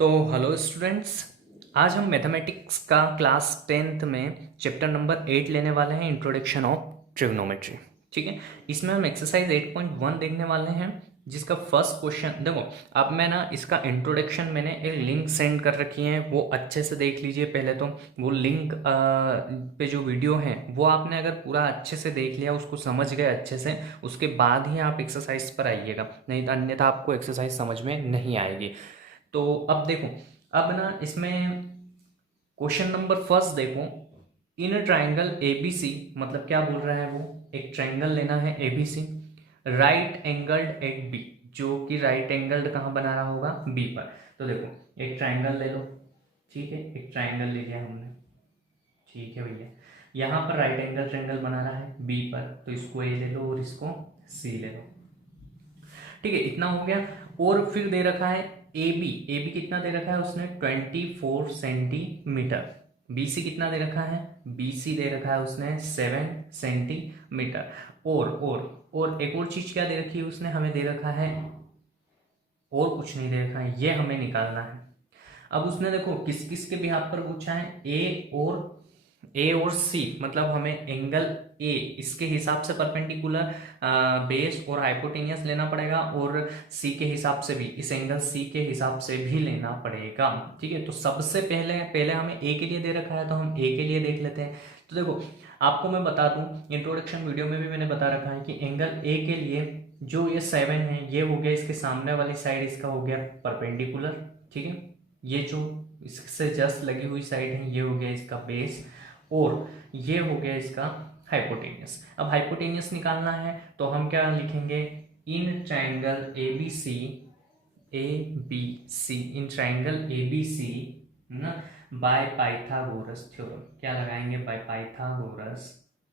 तो hello students, आज हम मैथमेटिक्स का क्लास 10th में चैप्टर नंबर 8 लेने वाले हैं, इंट्रोडक्शन ऑफ ट्रिग्नोमेट्री। ठीक है, इसमें हम एक्सरसाइज 8.1 देखने वाले हैं, जिसका फर्स्ट क्वेश्चन देखो। अब मैं ना इसका इंट्रोडक्शन मैंने एक लिंक सेंड कर रखी है, वो अच्छे से देख लीजिए। पहले तो वो लिंक पे जो वीडियो है वो आपने अगर पूरा अच्छे से देख लिया, उसको समझ गए अच्छे से, उसके बाद ही आप एक्सरसाइज पर आइएगा, नहीं तो अन्यथा आपको एक्सरसाइज समझ में नहीं आएगी। तो अब देखो, अब ना इसमें क्वेश्चन नंबर फर्स्ट देखो। इन ट्राइंगल एबीसी, मतलब क्या बोल रहा है वो, एक ट्राइंगल लेना है ABC, right angled at B, जो कि राइट एंगल्ड कहाँ बना रहा होगा, बी पर। तो देखो एक ट्राइंगल ले लो, ठीक है, एक ट्राइंगल ले लिया हमने, ठीक है भैया। यहाँ पर राइट एंगल ट्राइंगल बना रहा है बी पर, तो इसको ए ले लो और इसको सी ले लो। ठीक है, इतना हो गया। और फिर दे रखा है ए बी, ए बी कितना दे रखा है उसने, 24 सेंटीमीटर। बी सी कितना दे रखा है, बी सी दे रखा है उसने 7 सेंटीमीटर। और एक और चीज क्या दे रखी है उसने, हमें दे रखा है, और कुछ नहीं दे रखा है, ये हमें निकालना है। अब उसने देखो किस किस के बिहाफ पर पूछा है, ए और सी, मतलब हमें एंगल ए इसके हिसाब से परपेंडिकुलर बेस और हाइपोटेनियस लेना पड़ेगा, और सी के हिसाब से भी, इस एंगल सी के हिसाब से भी लेना पड़ेगा। ठीक है, तो सबसे पहले पहले हमें ए के लिए दे रखा है, तो हम ए के लिए देख लेते हैं। तो देखो आपको मैं बता दूं, इंट्रोडक्शन वीडियो में भी मैंने बता रखा है कि एंगल ए के लिए जो ये 7 है, ये हो गया इसके सामने वाली साइड, इसका हो गया परपेंडिकुलर। ठीक है, ये जो इससे जस्ट लगी हुई साइड है, ये हो गया इसका बेस, और ये हो गया इसका हाइपोटेनियस। अब हाइपोटेनियस निकालना है, तो हम क्या लिखेंगे, in triangle A B C, in triangle A B C ना, बाय पाइथागोरस थ्योरम। क्या लगाएंगे, बाय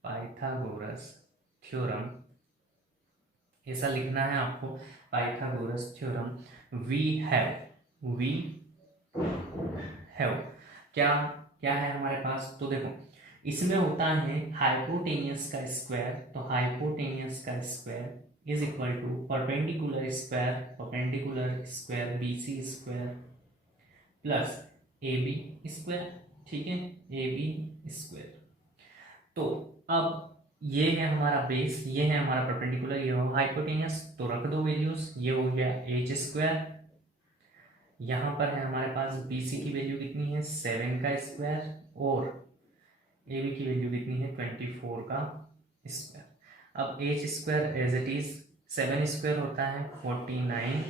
पाइथागोरस थ्योरम, ऐसा लिखना है आपको, पाइथागोरस थ्योरम। वी हैव क्या क्या है हमारे पास, तो देखो इसमें होता है हाइपोटेनियस का स्क्वायर, तो हाइपोटेनियस का square is equal to perpendicular square B C square plus A B square. ठीक है, ए बी स्क्वायर। तो अब ये है हमारा बेस, ये है हमारा परपेंडिकुलर, ये हो हाइपोटेनियस, तो रख दो वैल्यूज। ये हो गया एच स्क्वायर, यहाँ पर है हमारे पास बी सी की वैल्यू कितनी है, 7 का स्क्वायर, और ए बी की वैल्यू कितनी है, 24 का स्क्वायर। अब H square as it is, 7 square होता है 49,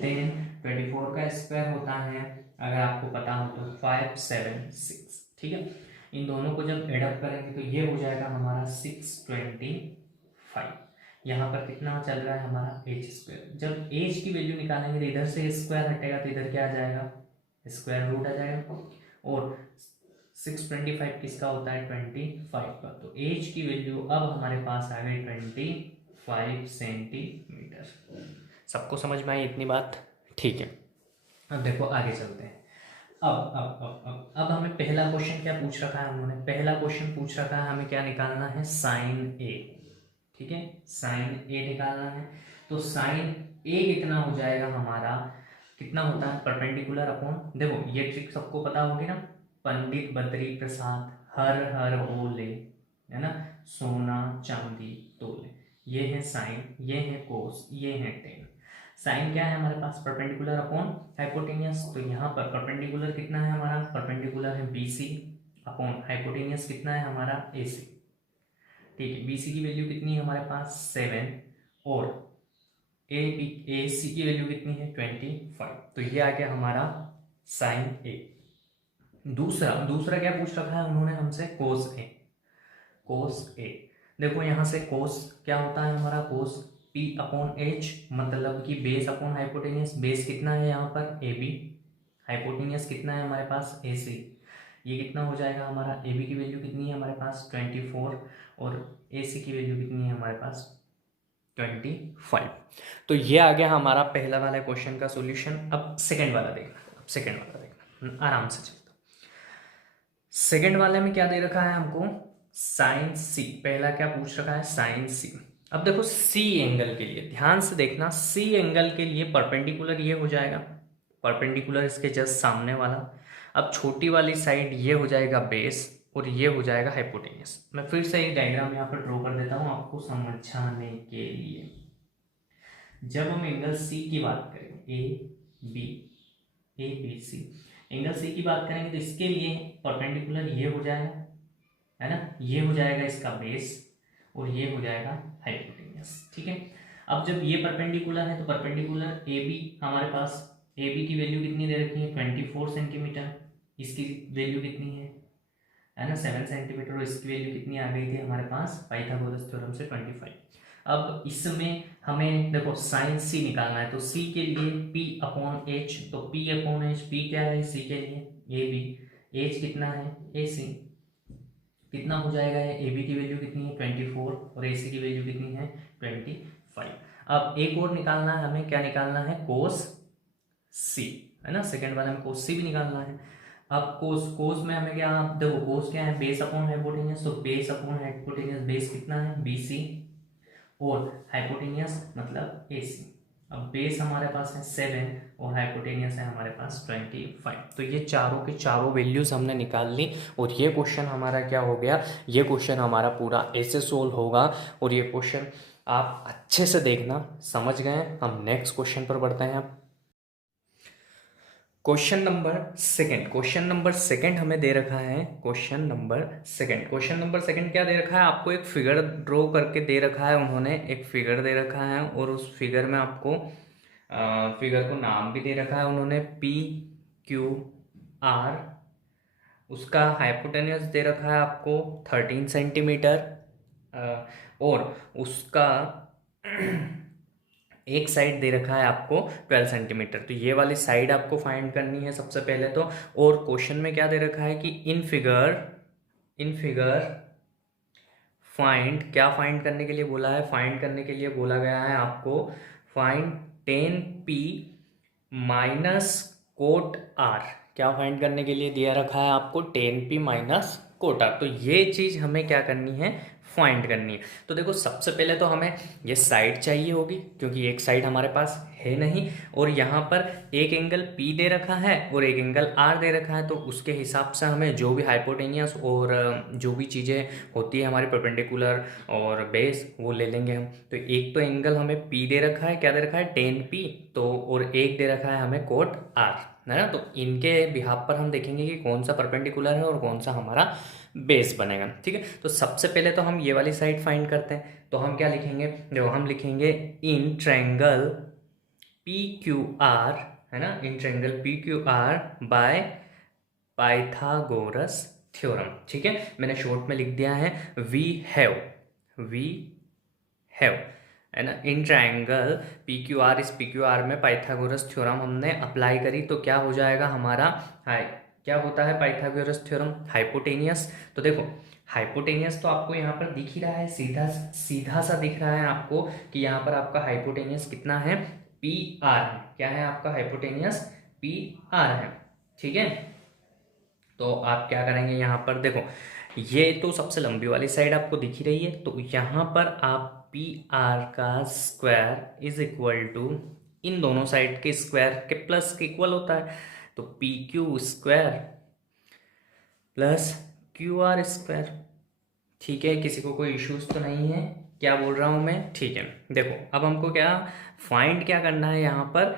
देन 24 का स्क्वायर होता है, अगर आपको पता हो तो 576। ठीक है, इन दोनों को जब एडअप करेंगे तो ये हो जाएगा हमारा 625। यहाँ पर कितना चल रहा है हमारा एच स्क्वायर। जब एच की वैल्यू निकालेंगे तो इधर से स्क्वायर हटेगा, तो इधर क्या आ जाएगा, स्क्वायर रूट आ जाएगा। और 625 किसका होता है, 25 का, तो एच की वैल्यू अब हमारे पास आ गई 25 सेंटीमीटर। सबको समझ में आई इतनी बात, ठीक है। अब देखो आगे चलते हैं। अब हमें पहला क्वेश्चन क्या पूछ रखा है, उन्होंने पहला क्वेश्चन पूछ रखा है, हमें क्या निकालना है, साइन ए। ठीक है, साइन ए निकालना है, तो साइन ए कितना हो जाएगा हमारा, कितना होता है, परपेंडिकुलर अपॉन, देखो ये ट्रिक सबको पता होगी ना, पंडित बद्री प्रसाद हर हर बोले, है ना, सोना चांदी तोले। ये है साइन, ये है कोस, ये है टेन। साइन क्या है हमारे पास, परपेंडिकुलर अपॉन हाइपोटेनियस, तो यहाँ पर परपेंडिकुलर कितना है हमारा, परपेंडिकुलर है बी सी अपॉन हाइपोटेनियस कितना है हमारा ए सी। ठीक है, बी सी की वैल्यू कितनी है हमारे पास 7, और ए सी की वैल्यू कितनी है 25, तो ये आ गया हमारा साइन ए। दूसरा दूसरा क्या पूछ रखा है उन्होंने हमसे, कोस ए। देखो यहाँ से कोस क्या होता है हमारा, कोस पी अपॉन एच, मतलब कि बेस अपॉन हाइपोटेनियस। बेस कितना है यहाँ पर ए बी, हाइपोटेनियस कितना है हमारे पास ए सी। ये कितना हो जाएगा हमारा, ए बी की वैल्यू कितनी है हमारे पास 24, और ए सी की वैल्यू कितनी है हमारे पास 25। तो ये आ गया हमारा पहला वाला क्वेश्चन का सॉल्यूशन। अब सेकंड वाला देखना, आराम से चलता। सेकंड वाले में क्या दे रखा है हमको, साइन सी। पहला क्या पूछ रखा है, साइन सी। अब देखो सी एंगल के लिए ध्यान से देखना, सी एंगल के लिए परपेंडिकुलर ये हो जाएगा, परपेंडिकुलर इसके जस्ट सामने वाला। अब छोटी वाली साइड ये हो जाएगा बेस और ये हो जाएगा हाइपोटेन्यूस। मैं फिर से एक डायग्राम यहाँ पर ड्रॉ कर देता हूँ आपको समझाने के लिए। जब हम एंगल सी की बात करें, ए बी सी, एंगल सी की बात करेंगे तो इसके लिए परपेंडिकुलर ये हो जाएगा, है ना, ये हो जाएगा इसका बेस और ये हो जाएगा हाइपोटेन्यूस। ठीक है, अब जब ये परपेंडिकुलर है तो परपेंडिकुलर ए बी हमारे पास, ए बी की वैल्यू कितनी दे रखी है 24 सेंटीमीटर, इसकी वैल्यू कितनी है ना 7 सेंटीमीटर, और इसकी वैल्यू कितनी आ गई थी हमारे पास पाइथागोरस थ्योरम से 25। अब इसमें हमें देखो साइन सी निकालना है, तो सी के लिए P अपॉन एच, तो P अपॉन एच, P क्या है सी के लिए ए बी, एच कितना है ए सी, कितना हो जाएगा है ए बी की वैल्यू कितनी है 24 और ए सी की वैल्यू कितनी है 25। अब एक और निकालना है हमें, क्या निकालना है कोस सी, है ना, सेकेंड वाले में कोस सी भी निकालना है। अब कोस में हमें क्या, देखो कोस क्या है बेस अपॉन हाइपोटेन्यूस, तो बेस अपॉन हाइपोटेन्यूस, बेस कितना है बी सी और हाइपोटेन्यूस मतलब ए सी। अब बेस हमारे पास है 7 और हाइपोटेन्यूस है हमारे पास 25। तो ये चारों के चारों वैल्यूज हमने निकाल ली और ये क्वेश्चन हमारा क्या हो गया, ये क्वेश्चन हमारा पूरा ऐसे सोल्व होगा। और ये क्वेश्चन आप अच्छे से देखना, समझ गए। हम नेक्स्ट क्वेश्चन पर बढ़ते हैं। क्वेश्चन नंबर सेकंड हमें दे रखा है। क्वेश्चन नंबर सेकंड क्या दे रखा है आपको, एक फिगर ड्रॉ करके दे रखा है उन्होंने, एक फिगर दे रखा है और उस फिगर में आपको फिगर को नाम भी दे रखा है उन्होंने पी क्यू आर, उसका हाइपोटेन्यूस दे रखा है आपको 13 सेंटीमीटर और उसका एक साइड दे रखा है आपको 12 सेंटीमीटर। तो ये वाली साइड आपको फाइंड करनी है सबसे पहले तो। और क्वेश्चन में क्या दे रखा है कि इन फिगर फाइंड, क्या फाइंड करने के लिए बोला है, फाइंड करने के लिए बोला गया है आपको फाइंड 10p माइनस कोट आर, क्या फाइंड करने के लिए दिया रखा है आपको 10p माइनस कोट आर। तो ये चीज़ हमें क्या करनी है, फाइंड करनी है। तो देखो सबसे पहले तो हमें ये साइड चाहिए होगी क्योंकि एक साइड हमारे पास है नहीं, और यहाँ पर एक एंगल P दे रखा है और एक एंगल R दे रखा है। तो उसके हिसाब से हमें जो भी हाइपोटेनियस और जो भी चीज़ें होती है हमारी परपेंडिकुलर और बेस वो ले लेंगे हम। तो एक तो एंगल हमें P दे रखा है, क्या दे रखा है 10p, तो और एक दे रखा है हमें कोट R, है ना। तो इनके बिहाफ पर हम देखेंगे कि कौन सा परपेंडिकुलर है और कौन सा हमारा बेस बनेगा। ठीक है, तो सबसे पहले तो हम ये वाली साइड फाइंड करते हैं। तो हम क्या लिखेंगे, देखो हम लिखेंगे in triangle P Q R, है ना, in triangle P Q R bye Pythagoras theorem. ठीक है, मैंने शॉर्ट में लिख दिया है वी हैव, है ना, in triangle P Q R, इस पी क्यू आर में पाइथागोरस थ्योरम हमने अप्लाई करी तो क्या हो जाएगा हमारा, क्या होता है पाइथागोरस थ्योरम, हाइपोटेनियस। तो देखो हाइपोटेनियस तो आपको यहाँ पर दिख ही रहा है, सीधा सीधा सा दिख रहा है आपको कि यहाँ पर आपका हाइपोटेनियस कितना है पी आर है, क्या है आपका हाइपोटेनियस पी आर है। ठीक है, तो आप क्या करेंगे यहाँ पर, देखो ये तो सबसे लंबी वाली साइड आपको दिख ही रही है, तो यहाँ पर आप पी आर का स्क्वायर इज इक्वल टू इन दोनों साइड के स्क्वायर के प्लस के इक्वल होता है, तो P Q square plus Q R square. ठीक है, किसी को कोई इश्यूज तो नहीं है, क्या बोल रहा हूँ मैं, ठीक है। देखो अब हमको क्या फाइंड क्या करना है, यहाँ पर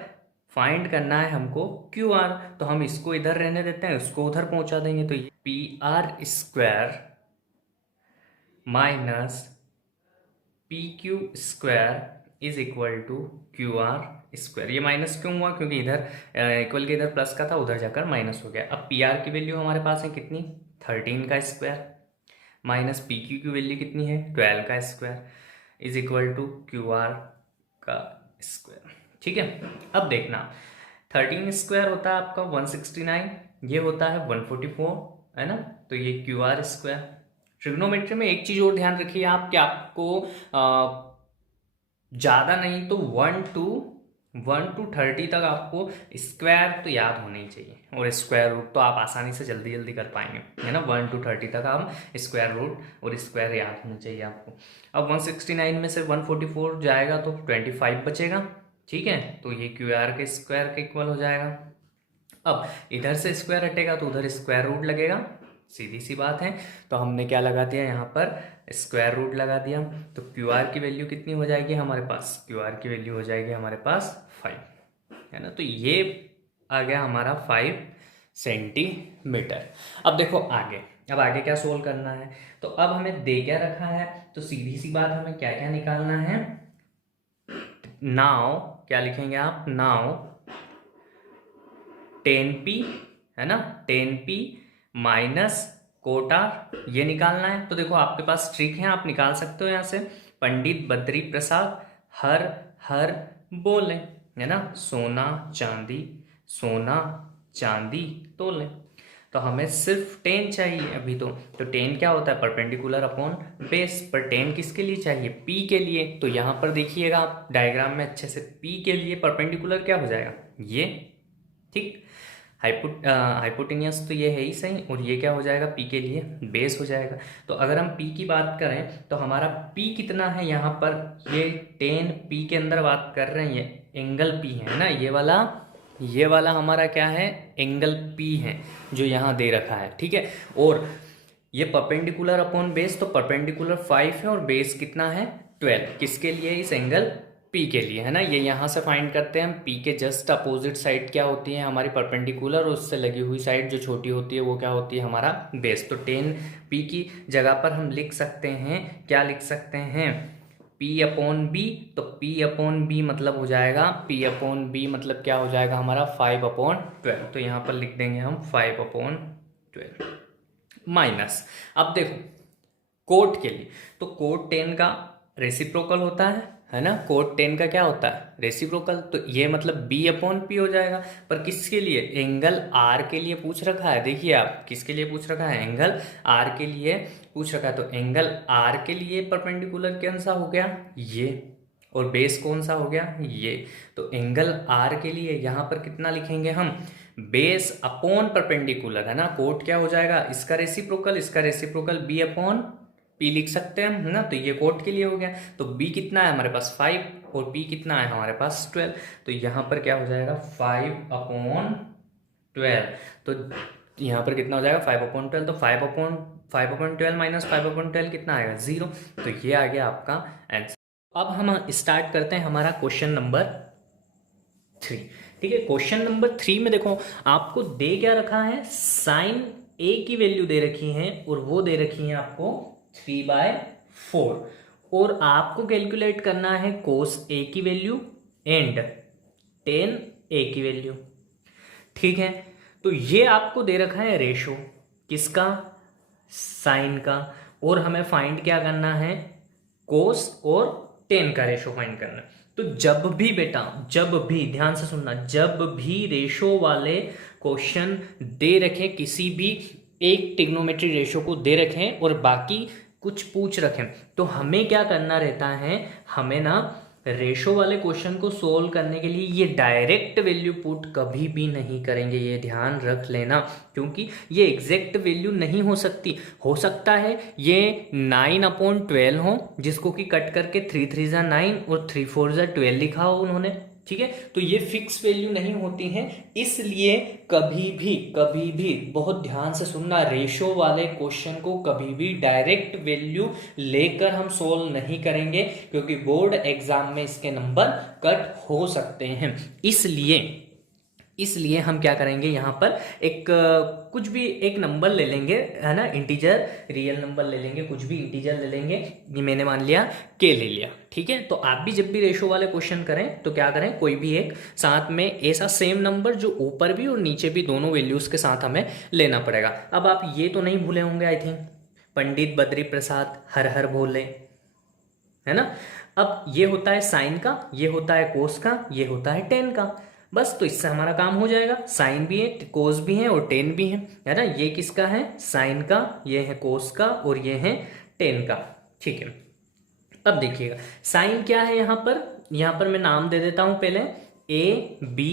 फाइंड करना है हमको क्यू आर, तो हम इसको इधर रहने देते हैं, उसको उधर पहुंचा देंगे। तो ये P R square minus P Q square is equal to Q R square. ये माइनस क्यों हुआ, क्योंकि इधर इक्वल के इधर प्लस का था, उधर जाकर माइनस हो गया। अब पी आर की वैल्यू हमारे पास है कितनी 13 का स्क्वायर माइनस पी क्यू की वैल्यू कितनी है 12 का square is equal to Q R का स्क्वायर। ठीक है, अब देखना 13 स्क्वायर होता है आपका 169, ये होता है 144, है ना। तो ये क्यू आर स्क्वायर। ट्रिग्नोमेट्री में एक चीज और ध्यान रखिए आप कि आपको ज़्यादा नहीं तो 1 to 30 तक आपको स्क्वायर तो याद होने ही चाहिए, और स्क्वायर रूट तो आप आसानी से जल्दी जल्दी कर पाएंगे, है ना। 1 to 30 तक हम स्क्वायर रूट और स्क्वायर याद होना चाहिए आपको। अब 169 में से 144 जाएगा तो 25 बचेगा। ठीक है, तो ये क्यू आर के स्क्वायर के इक्वल हो जाएगा। अब इधर से स्क्वायर हटेगा तो उधर स्क्वायर रूट लगेगा, सीधी सी बात है। तो हमने क्या लगा दिया यहाँ पर, स्क्वायर रूट लगा दिया। तो क्यू आर की वैल्यू कितनी हो जाएगी हमारे पास, क्यू आर की वैल्यू हो जाएगी हमारे पास 5, है ना। तो ये आ गया हमारा 5 सेंटीमीटर। अब देखो आगे, अब आगे क्या सोल्व करना है। तो अब हमें दे क्या रखा है, तो सीधी सी बात हमें क्या क्या निकालना है। नाउ क्या लिखेंगे आप, नाउ 10p, है ना, 10p माइनस कोटा, ये निकालना है। तो देखो आपके पास ट्रिक है, आप निकाल सकते हो यहाँ से। पंडित बद्री प्रसाद हर हर बोले, है ना, सोना चांदी, सोना चांदी तोले। तो हमें सिर्फ 10 चाहिए अभी तो 10 क्या होता है, परपेंडिकुलर अपॉन बेस। पर 10 किसके लिए चाहिए, p के लिए। तो यहाँ पर देखिएगा आप डायग्राम में अच्छे से, p के लिए परपेंडिकुलर क्या हो जाएगा, ये, ठीक। हाइपोटेनियस तो ये है ही सही, और ये क्या हो जाएगा, p के लिए बेस हो जाएगा। तो अगर हम p की बात करें तो हमारा p कितना है यहाँ पर, ये 10p के अंदर बात कर रहे हैं, ये एंगल p है ना, ये वाला हमारा क्या है, एंगल p है जो यहाँ दे रखा है, ठीक है। और ये परपेंडिकुलर अपॉन बेस, तो परपेंडिकुलर 5 है और बेस कितना है 12, किसके लिए, इस एंगल P के लिए, है ना। ये यहाँ से फाइंड करते हैं हम, P के जस्ट अपोजिट साइड क्या होती है हमारी परपेंडिकुलर, और उससे लगी हुई साइड जो छोटी होती है वो क्या होती है हमारा बेस। तो 10p की जगह पर हम लिख सकते हैं, क्या लिख सकते हैं, P अपॉन बी। तो P अपॉन बी मतलब हो जाएगा, P अपॉन बी मतलब क्या हो जाएगा हमारा 5 अपॉन 12। तो यहाँ पर लिख देंगे हम 5 अपॉन 12 माइनस। अब देखो कोट के लिए, तो कोट 10 का रेसिप्रोकल होता है ना, कोट 10 का क्या होता है, रेसिप्रोकल। तो ये मतलब b अपॉन पी हो जाएगा। पर किसके लिए, एंगल r के लिए पूछ रखा है, देखिए आप किसके लिए पूछ रखा है, एंगल r के लिए पूछ रखा है। तो एंगल r के लिए परपेंडिकुलर कौन सा हो गया, ये, और बेस कौन सा हो गया, ये। तो एंगल r के लिए यहाँ पर कितना लिखेंगे हम, बेस अपॉन परपेंडिकुलर, है ना। कोट क्या हो जाएगा, इसका रेसिप्रोकल b अपॉन p लिख सकते हैं हम, है ना। तो ये कोट के लिए हो गया। तो b कितना है हमारे पास 5 और p कितना है हमारे पास 12। तो यहाँ पर क्या हो जाएगा 5 अपॉन 12। तो यहाँ पर कितना हो जाएगा 5 अपॉन 12। तो 5 अपॉन 12 माइनस 5 अपॉन 12 कितना आएगा 0। तो ये आ गया आपका आंसर। अब हम स्टार्ट करते हैं हमारा क्वेश्चन नंबर 3, ठीक है। क्वेश्चन नंबर 3 में देखो आपको दे क्या रखा है, साइन a की वैल्यू दे रखी है, और वो दे रखी है आपको 3/4, और आपको कैलकुलेट करना है कोस a की वैल्यू एंड टेन a की वैल्यू, ठीक है। तो ये आपको दे रखा है रेशो किसका, साइन का, और हमें फाइंड क्या करना है, कोस और टेन का रेशो फाइंड करना है। तो जब भी बेटा, जब भी ध्यान से सुनना, जब भी रेशो वाले क्वेश्चन दे रखें, किसी भी एक ट्रिग्नोमेट्री रेशो को दे रखें और बाकी कुछ पूछ रखें, तो हमें क्या करना रहता है, हमें ना रेशो वाले क्वेश्चन को सोल्व करने के लिए ये डायरेक्ट वैल्यू पुट कभी भी नहीं करेंगे, ये ध्यान रख लेना। क्योंकि ये एग्जैक्ट वैल्यू नहीं हो सकती, हो सकता है ये 9/12 हो, जिसको कि कट करके 3 3 जा 9 और 3 4 जा 12 लिखा हो उन्होंने, ठीक है। तो ये फिक्स वैल्यू नहीं होती है, इसलिए कभी भी बहुत ध्यान से सुनना, रेशो वाले क्वेश्चन को कभी भी डायरेक्ट वैल्यू लेकर हम सोल्व नहीं करेंगे, क्योंकि बोर्ड एग्जाम में इसके नंबर कट हो सकते हैं। इसलिए हम क्या करेंगे, यहाँ पर एक कुछ भी एक नंबर ले लेंगे, है ना, इंटीजर रियल नंबर ले लेंगे, कुछ भी इंटीजर ले लेंगे। ये मैंने मान लिया के ले लिया, ठीक है। तो आप भी जब भी रेशो वाले क्वेश्चन करें तो क्या करें, कोई भी एक साथ में ऐसा सेम नंबर जो ऊपर भी और नीचे भी दोनों वैल्यूज के साथ हमें लेना पड़ेगा। अब आप ये तो नहीं भूले होंगे आई थिंक, पंडित बद्री प्रसाद हर हर भोले, है ना। अब ये होता है साइन का, ये होता है कोस का, ये होता है टेन का, बस। तो इससे हमारा काम हो जाएगा, साइन भी है, कोस भी है और टेन भी है ना। ये किसका है, साइन का, ये है कोस का और ये है टेन का, ठीक है। अब देखिएगा साइन क्या है, यहाँ पर मैं नाम दे देता हूं पहले, A B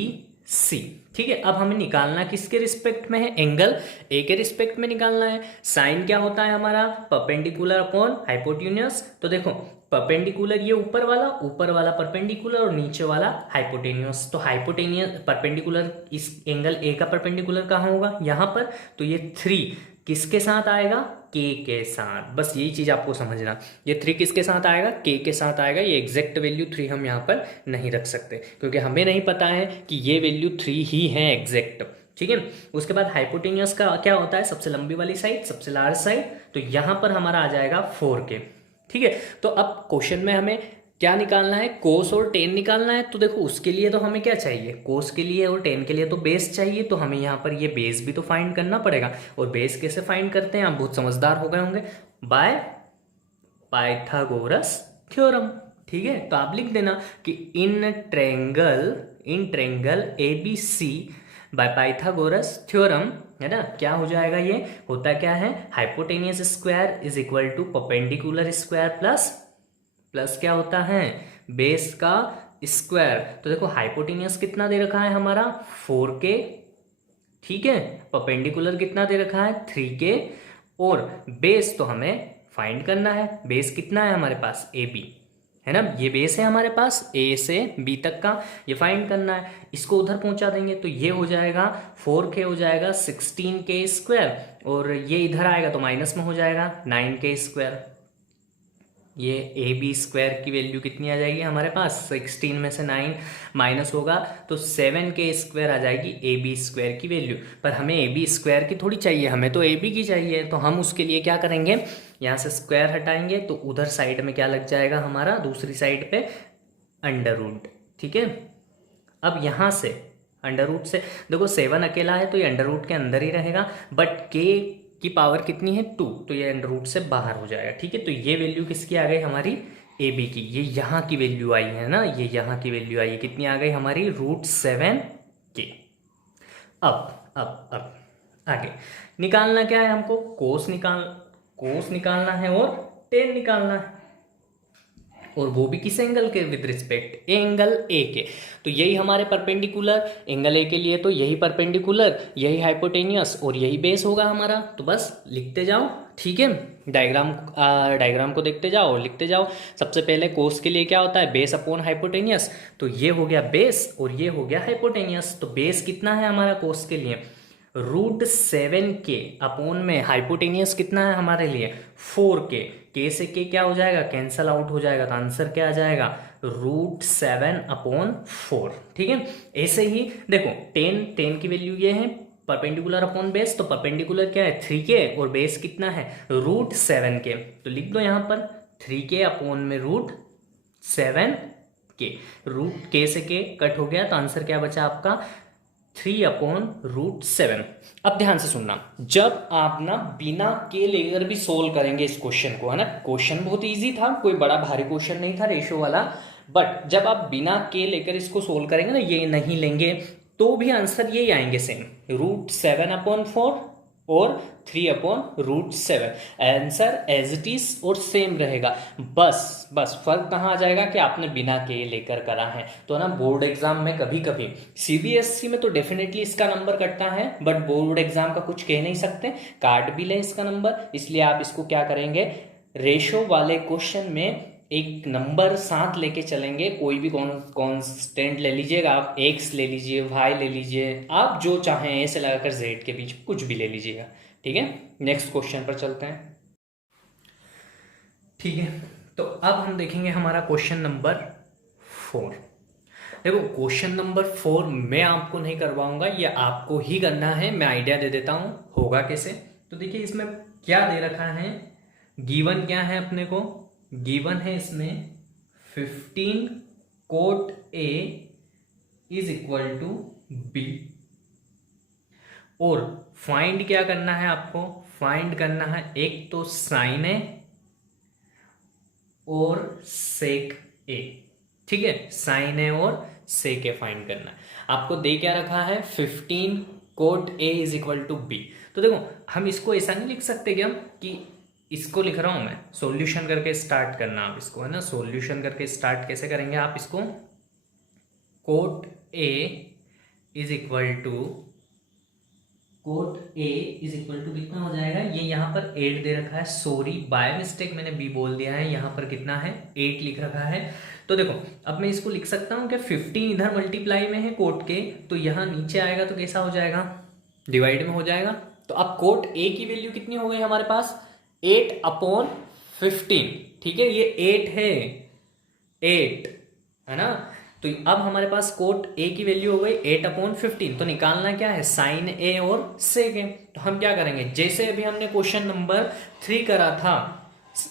C, ठीक है, अब हमें निकालना किसके रिस्पेक्ट में है, एंगल ए के रिस्पेक्ट में निकालना है। साइन क्या होता है हमारा, परपेंडिकुलर अपॉन हाइपोटेन्यूस। तो देखो परपेंडिकुलर ये ऊपर वाला परपेंडिकुलर और नीचे वाला हाइपोटेन्यूस। तो हाइपोटेन्यूस परपेंडिकुलर इस एंगल ए का परपेंडिकुलर कहाँ होगा, यहाँ पर। तो ये 3 किसके साथ आएगा, के के साथ। बस यही चीज आपको समझना, ये 3 किसके साथ आएगा, के साथ आएगा। ये एग्जैक्ट वैल्यू 3 हम यहाँ पर नहीं रख सकते क्योंकि हमें नहीं पता है कि ये वैल्यू 3 ही है एग्जैक्ट। ठीक है, उसके बाद हाइपोटेन्यूस का क्या होता है, सबसे लंबी वाली साइड, सबसे लार्ज साइड। तो यहाँ पर हमारा आ जाएगा 4K। ठीक है, तो अब क्वेश्चन में हमें क्या निकालना है, कोस और टेन निकालना है। तो देखो उसके लिए तो हमें क्या चाहिए, कोस के लिए और टेन के लिए तो बेस चाहिए। तो हमें यहाँ पर ये बेस भी तो फाइंड करना पड़ेगा। और बेस कैसे फाइंड करते हैं, आप बहुत समझदार हो गए होंगे, बाय पाइथागोरस थ्योरम। ठीक है, तो आप लिख देना कि in triangle ABC by Pythagoras theorem, है ना, क्या हो जाएगा, ये होता क्या है, hypotenuse square is equal to perpendicular square plus क्या होता है, बेस का स्क्वायर। तो देखो हाइपोटेनियस कितना दे रखा है हमारा 4K। ठीक है, परपेंडिकुलर कितना दे रखा है 3K। और बेस तो हमें फाइंड करना है, बेस कितना है हमारे पास AB, है ना, ये बेस है हमारे पास A से B तक का, ये फाइंड करना है। इसको उधर पहुंचा देंगे तो ये हो जाएगा 4K हो जाएगा 16K स्क्वायर, और ये इधर आएगा तो माइनस में हो जाएगा 9K स्क्वायर। ये AB स्क्वायर की वैल्यू कितनी आ जाएगी हमारे पास, 16 में से 9 माइनस होगा तो 7K स्क्वायर आ जाएगी AB स्क्वायर की वैल्यू। पर हमें AB स्क्वायर की थोड़ी चाहिए, हमें तो AB की चाहिए। तो हम उसके लिए क्या करेंगे, यहाँ से स्क्वायर हटाएंगे तो उधर साइड में क्या लग जाएगा हमारा, दूसरी साइड पे अंडर रूट। ठीक है, अब यहाँ से अंडर रूट से देखो 7 अकेला है तो ये अंडर रूट के अंदर ही रहेगा, बट K की पावर कितनी है 2, तो ये अंडर रूट से बाहर हो जाएगा। ठीक है, तो ये वैल्यू किसकी आ गई हमारी, AB की। ये यहाँ की वैल्यू आई है ना, ये यहाँ की वैल्यू आई है, कितनी आ गई हमारी √7K। अब आगे निकालना क्या है हमको, कोस निकालना है और टेन निकालना है, और वो भी किस एंगल के विद रिस्पेक्ट, एंगल ए के। तो यही हमारे परपेंडिकुलर, एंगल ए के लिए तो यही परपेंडिकुलर, यही हाइपोटेनियस और यही बेस होगा हमारा। तो बस लिखते जाओ। ठीक है, डायग्राम को देखते जाओ, लिखते जाओ। सबसे पहले कोस के लिए क्या होता है, बेस अपॉन हाइपोटेनियस। तो ये हो गया बेस और ये हो गया हाइपोटेनियस। तो बेस कितना है हमारा कोस के लिए, √7K अपॉन में हाइपोटेनियस कितना है हमारे लिए 4K। K से K क्या हो जाएगा, कैंसल आउट हो जाएगा, तो आंसर क्या आ जाएगा √7/4। ठीक है, ऐसे ही देखो टेन की वैल्यू ये है, परपेंडिकुलर अपॉन बेस, तो परपेंडिकुलर क्या है 3K और बेस कितना है √7K। तो लिख दो यहाँ पर 3K अपॉन में √7K। √K से K कट हो गया तो आंसर क्या बचा आपका 3/√7। अब ध्यान से सुनना, जब आप ना बिना के लेकर भी सोल्व करेंगे इस क्वेश्चन को, है ना, क्वेश्चन बहुत इजी था, कोई बड़ा भारी क्वेश्चन नहीं था रेशो वाला, बट जब आप बिना के लेकर इसको सोल्व करेंगे ना, ये नहीं लेंगे तो भी आंसर यही आएंगे सेम, √7/4 और 3/√7। आंसर एज इट इज और सेम रहेगा। बस फर्क कहाँ आ जाएगा कि आपने बिना के लेकर करा है। तो ना बोर्ड एग्जाम में कभी कभी CBSE में तो डेफिनेटली इसका नंबर कटता है, बट बोर्ड एग्जाम का कुछ कह नहीं सकते, काट भी लें इसका नंबर। इसलिए आप इसको क्या करेंगे, रेशो वाले क्वेश्चन में एक नंबर साथ लेके चलेंगे। कोई भी कांस्टेंट ले लीजिएगा आप, x ले लीजिए, y ले लीजिए, आप जो चाहें a से लगाकर z के बीच कुछ भी ले लीजिएगा। ठीक है, नेक्स्ट क्वेश्चन पर चलते हैं। ठीक है, तो अब हम देखेंगे हमारा क्वेश्चन नंबर 4। देखो क्वेश्चन नंबर 4 मैं आपको नहीं करवाऊंगा, ये आपको ही करना है। मैं आइडिया दे देता हूं होगा कैसे। तो देखिए इसमें क्या दे रखा है, गिवन क्या है अपने को, गिवन है इसमें 15 cot A is equal to B, और फाइंड क्या करना है आपको, फाइंड करना है एक तो साइन A और सेक A। ठीक है, साइन A और सेक A फाइंड करना है आपको। दे क्या रखा है 15 cot A is equal to B। तो देखो हम इसको ऐसा नहीं लिख सकते क्या कि इसको लिख रहा हूं मैं, सॉल्यूशन करके स्टार्ट करना आप इसको, है ना, सॉल्यूशन करके स्टार्ट कैसे करेंगे आप इसको, cot A is equal to cot A is equal to कितना हो जाएगा, ये यहाँ पर 8 दे रखा है, सॉरी बाय मिस्टेक मैंने बी बोल दिया है, यहाँ पर कितना है 8 लिख रखा है। तो देखो अब मैं इसको लिख सकता हूँ कि 15 इधर मल्टीप्लाई में है कोट के, तो यहाँ नीचे आएगा तो कैसा हो जाएगा, डिवाइड में हो जाएगा। तो अब कोट ए की वैल्यू कितनी हो गई हमारे पास 8/15, ठीक है, ये 8 है, 8 है ना। तो अब हमारे पास कोट ए की वैल्यू हो गई 8/15, तो निकालना क्या है साइन ए और सेक ए। तो हम क्या करेंगे, जैसे अभी हमने क्वेश्चन नंबर 3 करा था,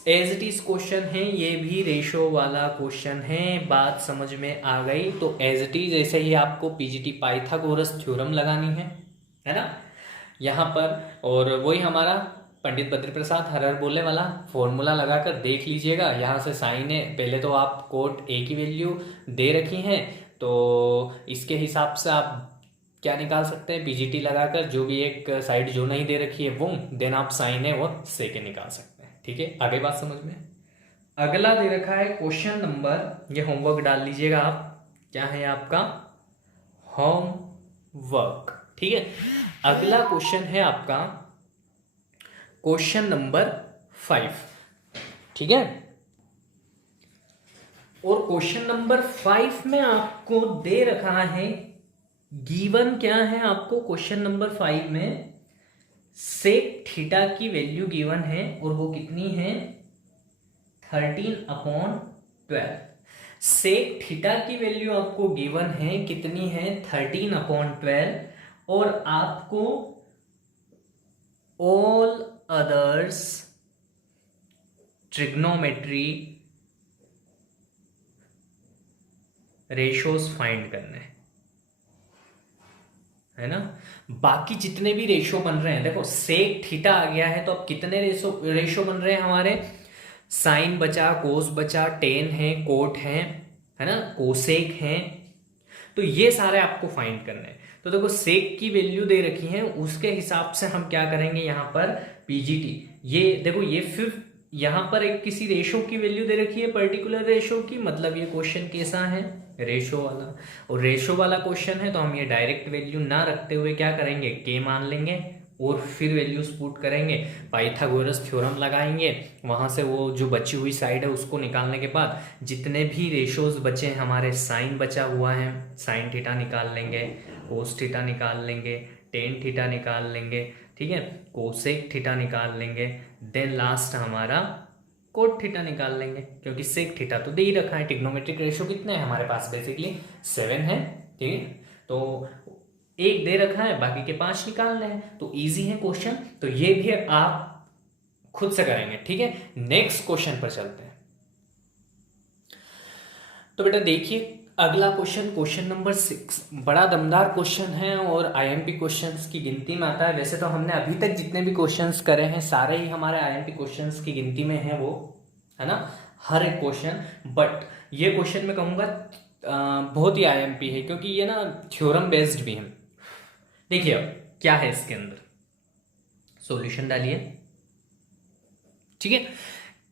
एज इट इज क्वेश्चन है, ये भी रेशो वाला क्वेश्चन है, बात समझ में आ गई। तो एज इट इज ऐसे ही आपको पीजीटी पाइथागोरस थ्योरम लगानी है ना यहाँ पर, और वही हमारा पंडित बद्री प्रसाद हर बोलने वाला फॉर्मूला लगाकर देख लीजिएगा। यहाँ से साइन ए, पहले तो आप कोट ए की वैल्यू दे रखी है, तो इसके हिसाब से आप क्या निकाल सकते हैं, पीजीटी लगाकर जो भी एक साइड जो नहीं दे रखी है वो, देन आप साइन ए और सेक ए निकाल सकते हैं। ठीक है, आगे बात समझ में। अगला दे रखा है क्वेश्चन नंबर, ये होमवर्क डाल लीजिएगा आप, क्या है आपका होमवर्क, ठीक है। अगला क्वेश्चन है आपका क्वेश्चन नंबर 5, ठीक है। और क्वेश्चन नंबर 5 में आपको दे रखा है, गिवन क्या है आपको क्वेश्चन नंबर 5 में, सेक थीटा की वैल्यू गिवन है, और वो कितनी है 13/12। सेक थीटा की वैल्यू आपको गिवन है, कितनी है 13/12, और आपको all others trigonometry ratios find करने है ना। बाकी जितने भी रेशो बन रहे हैं, देखो सेक थीटा आ गया है, तो अब कितने रेशो बन रहे हैं हमारे, साइन बचा, कोस बचा, टेन है, कोट है ना, कोसेक है, तो ये सारे आपको फाइंड करने हैं। तो देखो सेक की वैल्यू दे रखी है, उसके हिसाब से हम क्या करेंगे यहाँ पर पीजीटी, ये देखो ये फिर यहाँ पर एक किसी रेशो की वैल्यू दे रखी है, पर्टिकुलर रेशो की, मतलब ये क्वेश्चन कैसा है रेशो वाला, और रेशो वाला क्वेश्चन है, तो हम ये डायरेक्ट वैल्यू ना रखते हुए क्या करेंगे के मान लेंगे, और फिर वैल्यूज पुट करेंगे, पाइथागोरस थ्योरम लगाएंगे, वहां से वो जो बची हुई साइड है उसको निकालने के बाद जितने भी रेशोज बचे हैं हमारे, साइन बचा हुआ है, साइन थीटा निकाल लेंगे, कोस थीटा निकाल लेंगे, टेन थीटा निकाल लेंगे, ठीक है, कोसेक थीटा निकाल लेंगे, देन लास्ट हमारा कोट थीटा निकाल लेंगे, क्योंकि सेक थीटा तो दे ही रखा है। ट्रिग्नोमेट्रिक रेशो कितने हैं हमारे पास, बेसिकली 7 है, ठीक है, तो एक दे रखा है, बाकी के 5 निकालने हैं, तो इजी है क्वेश्चन, तो ये भी आप खुद से करेंगे, ठीक है। नेक्स्ट क्वेश्चन पर चलते हैं। तो बेटा देखिए अगला क्वेश्चन, क्वेश्चन नंबर 6, बड़ा दमदार क्वेश्चन है और आईएमपी क्वेश्चंस की गिनती में आता है। वैसे तो हमने अभी तक जितने भी क्वेश्चंस करे हैं सारे ही हमारे आईएमपी क्वेश्चंस की गिनती में है, वो है ना, हर एक क्वेश्चन, बट ये क्वेश्चन मैं कहूँगा बहुत ही आईएमपी है, क्योंकि ये ना थ्योरम बेस्ड भी है। देखिए अब क्या है इसके अंदर, सॉल्यूशन डालिए, ठीक है।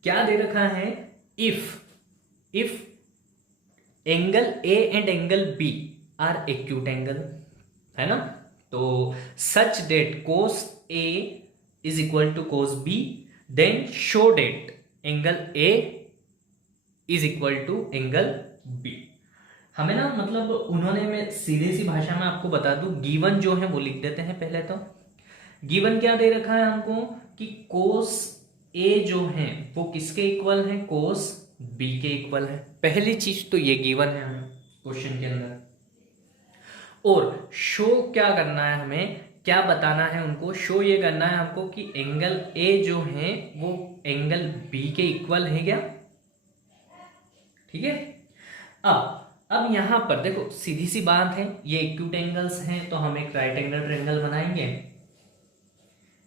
क्या दे रखा है, if angle A and angle B are acute angle, है ना, तो such that cos A is equal to cos B, then show that angle A is equal to angle B. हमें ना मतलब उन्होंने, मैं सीधी सी भाषा में आपको बता दूं, गिवन जो है वो लिख देते हैं पहले। तो गिवन क्या दे रखा है हमको कि कोस ए जो है वो किसके इक्वल है, कोस बी के इक्वल है। पहली चीज तो ये गिवन है हमें क्वेश्चन के अंदर, और शो क्या करना है, हमें क्या बताना है उनको, शो ये करना है हमको कि एंगल ए जो है वो एंगल बी के इक्वल है क्या, ठीक है। अब यहां पर देखो सीधी सी बात है, ये एक्यूट एंगल्स हैं, तो हम एक राइट एंगल ट्रायंगल बनाएंगे,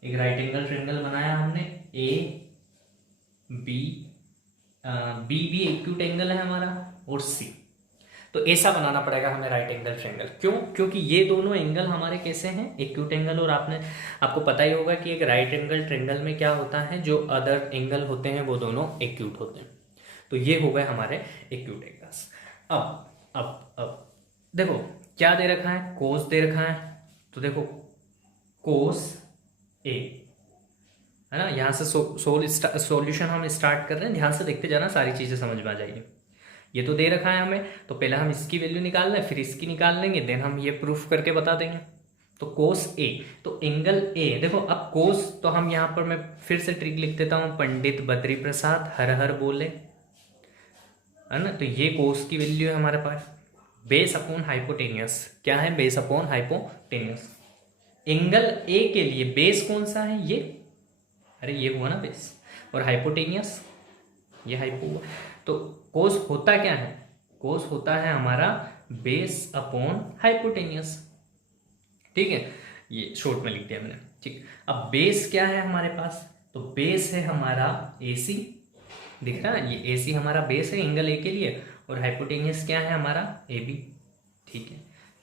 एक राइट एंगल ट्रायंगल बनाया हमने, ए बी, बी भी एक्यूट एंगल है हमारा, और सी, तो ऐसा बनाना पड़ेगा हमें राइट एंगल ट्रायंगल। क्यों, क्योंकि ये दोनों एंगल हमारे कैसे हैं, एक्यूट एंगल, और आपको पता ही होगा कि एक राइट एंगल ट्रायंगल में क्या होता है, जो अदर एंगल होते हैं वो दोनों एक्यूट होते हैं, तो ये हो गए हमारे एक्यूट एंगल्स। अब देखो क्या दे रखा है, कोस दे रखा है, तो देखो कोस ए, है ना। यहाँ से सॉल्यूशन हम स्टार्ट कर रहे हैं, ध्यान से देखते जाना, सारी चीजें समझ में आ जाएगी। ये तो दे रखा है हमें, तो पहले हम इसकी वैल्यू निकाल लें, फिर इसकी निकाल लेंगे, देन हम ये प्रूफ करके बता देंगे। तो कोस ए, तो एंगल ए, देखो अब कोस, तो हम यहाँ पर मैं फिर से ट्रिक लिख देता हूँ, पंडित बद्री प्रसाद हर हर बोले, है ना। तो ये कोस की वैल्यू है हमारे पास, बेस अपॉन हाइपोटेनियस, क्या है, base upon hypotenuse. Angle A के लिए बेस कौन सा है, ये, अरे ये हुआ ना बेस, और हाइपोटेनियस ये हाइपो हुआ। तो कोस होता क्या है, कोस होता है हमारा बेस अपॉन हाइपोटेनियस, ठीक है। ये शॉर्ट में लिख दिया मैंने, ठीक। अब बेस क्या है हमारे पास, तो बेस है हमारा AC, दिख रहा है, ये AC हमारा बेस है एंगल ए के लिए, और हाइपोटेनियस क्या है हमारा AB, ठीक है।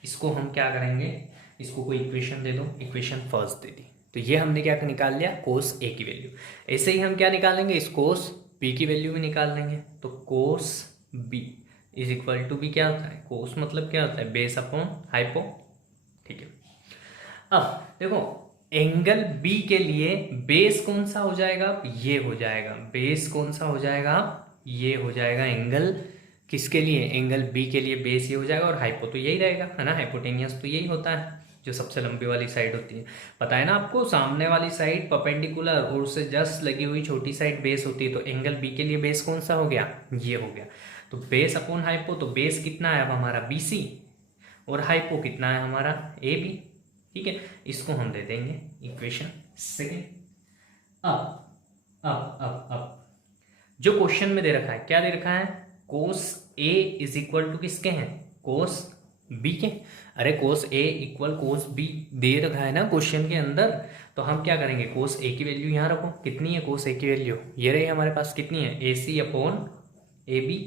इसको हम क्या करेंगे, इसको कोई इक्वेशन दे दो, इक्वेशन फर्स्ट दे दी, तो ये हमने क्या निकाल लिया, कोस ए की वैल्यू। ऐसे ही हम क्या निकालेंगे, इस कोस बी की वैल्यू भी निकाल लेंगे। तो cos B is equal to B क्या होता है, कोस मतलब क्या होता है, बेस अपॉन हाइपो, ठीक है। अब देखो एंगल बी के लिए बेस कौन सा हो जाएगा, ये हो जाएगा, बेस कौन सा हो जाएगा, ये हो जाएगा एंगल, किसके लिए, एंगल बी के लिए बेस ये हो जाएगा, और हाइपो तो यही रहेगा, है ना, हाइपोटेनियस तो यही होता है, जो सबसे लंबी वाली साइड होती है। पता है ना आपको, सामने वाली साइड परपेंडिकुलर और उससे जस्ट लगी हुई छोटी साइड बेस होती है। तो एंगल बी के लिए बेस कौन सा हो गया, ये हो गया। तो बेस अपॉन हाइपो, तो बेस कितना है अब हमारा BC, और हाइपो कितना है हमारा AB, ठीक है। इसको हम दे देंगे इक्वेशन सेकेंड। अब जो क्वेश्चन में दे रखा है, क्या दे रखा है, कोस A इज इक्वल टू किसके हैं, कोस B के। अरे कोस A इक्वल कोस B दे रखा है ना क्वेश्चन के अंदर, तो हम क्या करेंगे, कोस A की वैल्यू यहाँ रखो, कितनी है कोस A की वैल्यू, ये रही हमारे पास, कितनी है, AC अपॉन AB,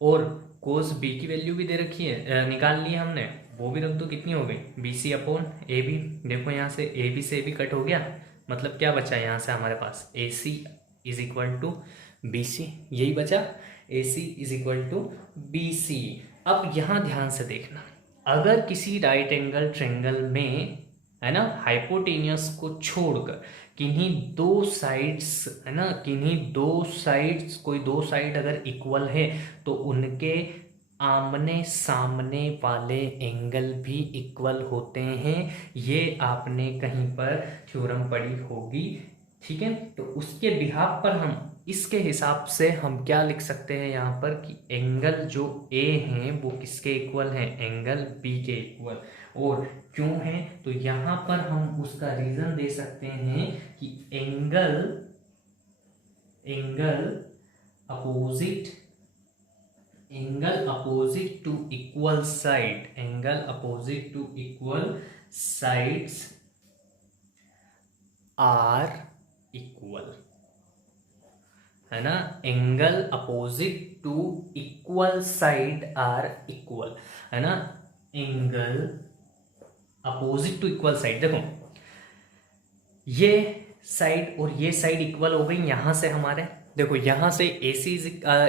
और कोस B की वैल्यू भी दे रखी है, निकाल ली हमने, वो भी रख दो, कितनी हो गई, BC अपॉन AB। देखो यहाँ से AB से AB कट हो गया, मतलब क्या बचा यहाँ से हमारे पास, AC is equal to BC, यही बचा, AC is equal to BC। अब यहाँ ध्यान से देखना, अगर किसी राइट एंगल ट्रायंगल में, है ना, हाइपोटेनियस को छोड़कर किन्हीं दो साइड्स, है ना, किन्हीं दो साइड्स, कोई दो साइड अगर इक्वल है, तो उनके आमने सामने वाले एंगल भी इक्वल होते हैं। ये आपने कहीं पर थ्योरम पढ़ी होगी, ठीक है। तो उसके बिहाफ पर हम, इसके हिसाब से हम क्या लिख सकते हैं यहाँ पर, कि एंगल जो A हैं वो किसके इक्वल हैं, एंगल B के इक्वल। और क्यों है, तो यहाँ पर हम उसका रीजन दे सकते हैं कि angle opposite to equal side, angle opposite to equal sides are equal, है ना, angle opposite to equal side are equal, है ना, angle opposite to equal side. देखो ये साइड और ये साइड इक्वल हो गई यहाँ से हमारे, देखो यहाँ से AC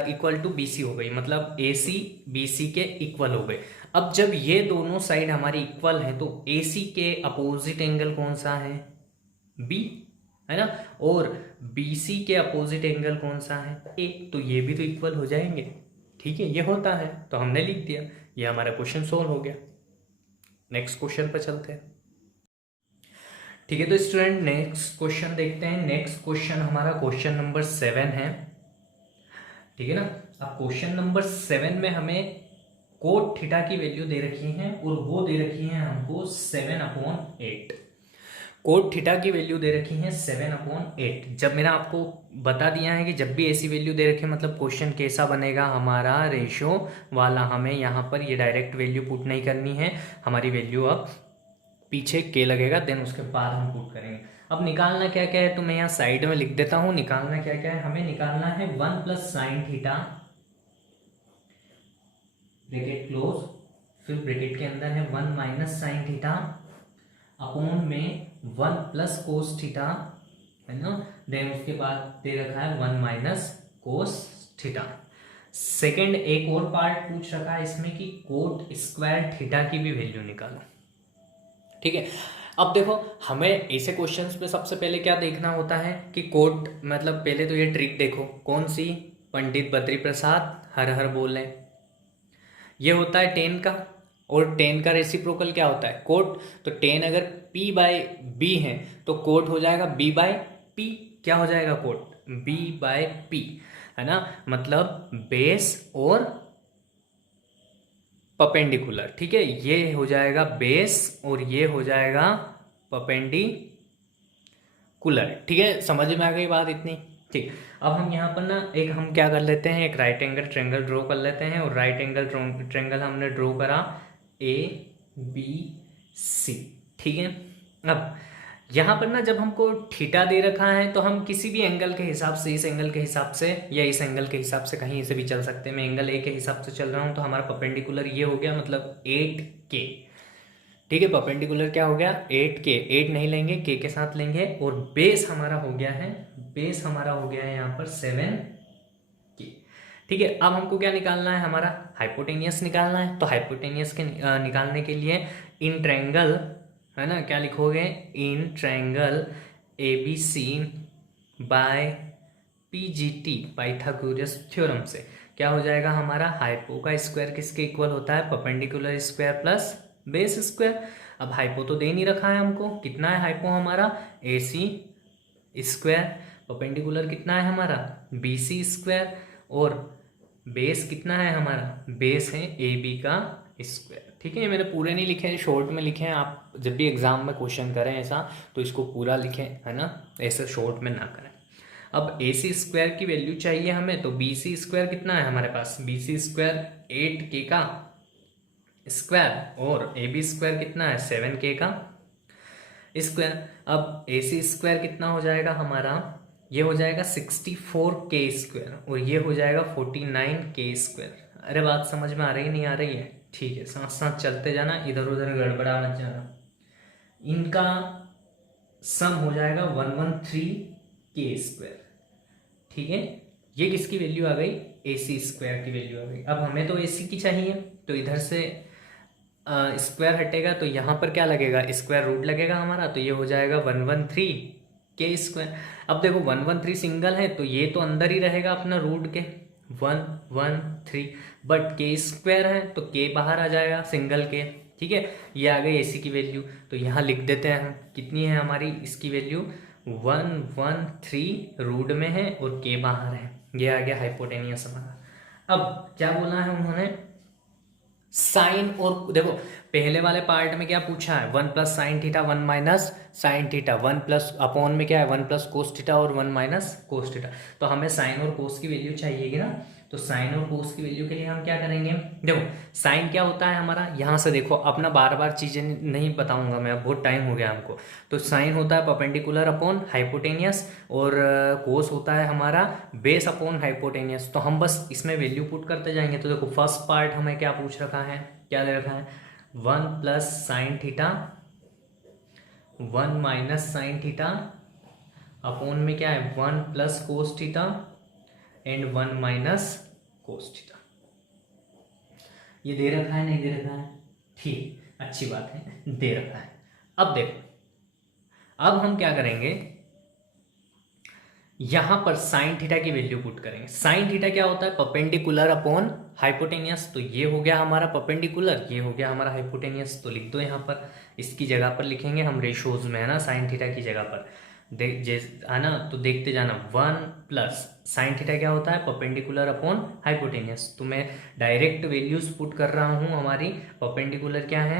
इक्वल टू BC हो गई, मतलब AC BC के इक्वल हो गए। अब जब ये दोनों साइड हमारी इक्वल हैं, तो AC के अपोजिट एंगल कौन सा है, B, है ना, और BC के अपोजिट एंगल कौन सा है, A, तो ये भी तो इक्वल हो जाएंगे, ठीक है, ये होता है, तो हमने लिख दिया, ये हमारा क्वेश्चन सोल्व हो गया। नेक्स्ट क्वेश्चन पर चलते हैं, ठीक है। तो स्टूडेंट नेक्स्ट क्वेश्चन देखते हैं। नेक्स्ट क्वेश्चन हमारा क्वेश्चन नंबर 7 है, ठीक है ना। अब क्वेश्चन नंबर 7 में हमें कोट थीटा की वैल्यू दे रखी है, और वो दे रखी है हमको 7/8। कोट थीटा की वैल्यू दे रखी है 7/8। जब मैंने आपको बता दिया है कि जब भी ऐसी वैल्यू दे रखे, मतलब क्वेश्चन कैसा बनेगा हमारा, रेशो वाला, हमें यहाँ पर ये डायरेक्ट वैल्यू पुट नहीं करनी है, हमारी वैल्यू अब पीछे के लगेगा, देन उसके बाद हम पुट करेंगे। अब निकालना क्या क्या है, तो मैं यहाँ साइड में लिख देता हूँ, निकालना क्या क्या है, हमें निकालना है 1 + sin थीटा, ब्रैकेट क्लोज, फिर ब्रैकेट के अंदर है 1 - sin थीटा अपॉन में 1 + cos थीटा, है ना, देन उसके बाद दे रखा है 1 - cos थीटा। सेकंड एक और पार्ट पूछ रखा है इसमें कि कोट स्क्वायर थीटा की भी वैल्यू निकालो। ठीक है, अब देखो हमें ऐसे क्वेश्चंस में सबसे पहले क्या देखना होता है कि कोट मतलब पहले तो ये ट्रिक देखो कौन सी, पंडित बद्री प्रसाद हर हर बोले, ये होता है टेन का, और टेन का रेसिप्रोकल क्या होता है कोट। तो टेन अगर p बाय बी है तो कोट हो जाएगा b बाय p। क्या हो जाएगा कोट b बाय p, है ना, मतलब बेस और परपेंडिकुलर। ठीक है, ये हो जाएगा बेस और ये हो जाएगा परपेंडिकुलर। ठीक है, समझ में आ गई बात इतनी। ठीक, अब हम यहाँ पर ना एक हम क्या कर लेते हैं, एक राइट एंगल ट्रेंगल ड्रॉ कर लेते हैं, और राइट एंगल ट्रेंगल हमने ड्रॉ करा ए बी सी। ठीक है, अब यहाँ पर ना जब हमको थीटा दे रखा है तो हम किसी भी एंगल के हिसाब से, इस एंगल के हिसाब से या इस एंगल के हिसाब से कहीं से भी चल सकते हैं। मैं एंगल ए के हिसाब से चल रहा हूँ तो हमारा परपेंडिकुलर ये हो गया, मतलब 8K। ठीक है, परपेंडिकुलर क्या हो गया 8K, 8 नहीं लेंगे K के साथ लेंगे, और बेस हमारा हो गया है, बेस हमारा हो गया है यहाँ पर 7K। ठीक है, अब हमको क्या निकालना है, हमारा हाइपोटेनियस निकालना है। तो हाइपोटेनियस के निकालने के लिए इन ट्रायंगल, है ना, क्या लिखोगे, in triangle ABC by PGT Pythagoras theorem से क्या हो जाएगा हमारा, हाइपो का स्क्वायर किसके इक्वल होता है, perpendicular square plus base square. अब हाइपो तो दे नहीं रखा है हमको, कितना है हाइपो हमारा AC स्क्वायर, परपेंडिकुलर कितना है हमारा BC स्क्वायर, और बेस कितना है हमारा, बेस है AB का स्क्वायर। ठीक है, मैंने पूरे नहीं लिखे हैं, शॉर्ट में लिखे हैं। आप जब भी एग्जाम में क्वेश्चन करें ऐसा तो इसको पूरा लिखें, है ना, ऐसे शॉर्ट में ना करें। अब AC स्क्वायर की वैल्यू चाहिए हमें, तो BC स्क्वायर कितना है हमारे पास, BC स्क्वायर 8K का स्क्वायर, और AB स्क्वायर कितना है 7K का स्क्वायर। अब AC स्क्वायर कितना हो जाएगा हमारा, ये हो जाएगा 64K स्क्वायर, और ये हो जाएगा 49K स्क्वायर। अरे बात समझ में आ रही नहीं आ रही है, ठीक है, साथ साथ चलते जाना, इधर उधर गड़बड़ा मत जाना। इनका सम हो जाएगा 113K स्क्वायर। ठीक है, ये किसकी वैल्यू आ गई, AC स्क्वायर की वैल्यू आ गई। अब हमें तो AC की चाहिए, तो इधर से स्क्वायर हटेगा तो यहाँ पर क्या लगेगा, स्क्वायर रूट लगेगा हमारा, तो ये हो जाएगा 113K स्क्वायर। अब देखो 113 सिंगल है तो ये तो अंदर ही रहेगा अपना रूट के 113, बट K स्क्वायर है तो K बाहर आ जाएगा सिंगल के। ठीक है, ये आ गई AC की वैल्यू, तो यहाँ लिख देते हैं हम, कितनी है हमारी इसकी वैल्यू 113 रूट में है और K बाहर है। ये आ गया हाइपोटेनियस हमारा। अब क्या बोला है उन्होंने, साइन, और देखो पहले वाले पार्ट में क्या पूछा है, 1 plus sine theta 1 minus sine theta, 1 plus upon में क्या है 1 प्लस कोस थीटा और 1 माइनस कोस थीटा। तो हमें साइन और कोस की वैल्यू चाहिएगी ना, तो साइन और कोस की वैल्यू के लिए हम क्या करेंगे, देखो साइन क्या होता है हमारा, यहाँ से देखो, अपना बार बार चीजें नहीं बताऊंगा मैं, अब बहुत टाइम हो गया हमको। तो साइन होता है परपेंडिकुलर अपॉन हाइपोटेनियस, और कोस होता है हमारा बेस अपॉन हाइपोटेनियस। तो हम बस इसमें वैल्यू पुट करते जाएंगे। तो देखो फर्स्ट पार्ट हमें क्या पूछ रखा है, क्या दे रखा है, 1 plus sine theta 1 minus sine theta upon में क्या है 1 plus cos theta and 1 minus cos theta. ये दे रखा है नहीं दे रखा है, ठीक, अच्छी बात है, दे रखा है। अब देखो, अब हम क्या करेंगे, यहां पर साइन थीटा की वैल्यू पुट करेंगे। साइन थीटा क्या होता है, परपेंडिकुलर अपॉन हाइपोटेनियस। तो ये हो गया हमारा परपेंडिकुलर, ये हो गया हमारा हाइपोटेनियस। तो लिख दो यहाँ पर, इसकी जगह पर लिखेंगे हम रेशोज में, है ना, साइन थीटा की जगह पर है ना, तो देखते जाना 1 प्लस साइन थीटा क्या होता है, परपेंडिकुलर अपॉन हाइपोटेनियस। तो मैं डायरेक्ट वैल्यूज पुट कर रहा हूं हमारी। परपेंडिकुलर क्या है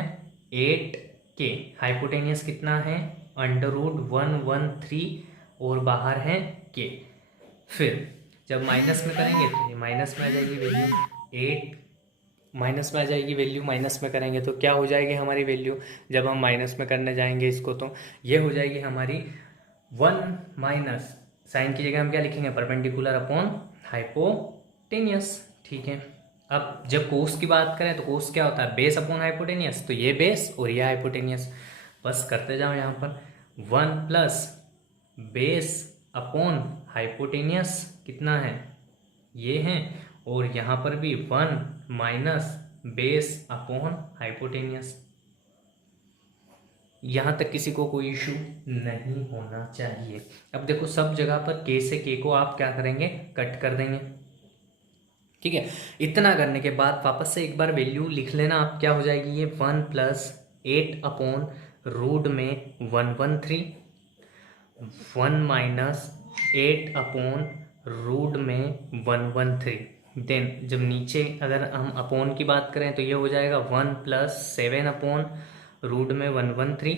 8K, हाइपोटेनियस कितना है √113, और बाहर है K। फिर जब माइनस में करेंगे तो ये माइनस में आ जाएगी वैल्यू, 8 माइनस में आ जाएगी वैल्यू, माइनस में करेंगे तो क्या हो जाएगी हमारी वैल्यू, जब हम माइनस में करने जाएंगे इसको तो ये हो जाएगी हमारी 1 माइनस साइन की जगह हम क्या लिखेंगे, परपेंडिकुलर अपॉन हाइपोटेनियस। ठीक है, अब जब कोस की बात करें तो कोस क्या होता है, बेस अपॉन हाइपोटेनियस। तो ये बेस और ये हाइपोटेनियस, बस करते जाओ यहाँ पर 1 प्लस बेस अपॉन हाइपोटेनियस कितना है, ये है, और यहाँ पर भी 1 माइनस बेस अपॉन हाइपोटेनियस। यहाँ तक किसी को कोई इशू नहीं होना चाहिए। अब देखो सब जगह पर के से के को आप क्या करेंगे, कट कर देंगे। ठीक है, इतना करने के बाद वापस से एक बार वैल्यू लिख लेना आप, क्या हो जाएगी ये 1 प्लस 8 अपॉन रूट में 113, 1 माइनस 8 अपॉन रूट में 113। देन जब नीचे अगर हम अपॉन की बात करें तो ये हो जाएगा 1 प्लस 7 अपॉन रूट में 113।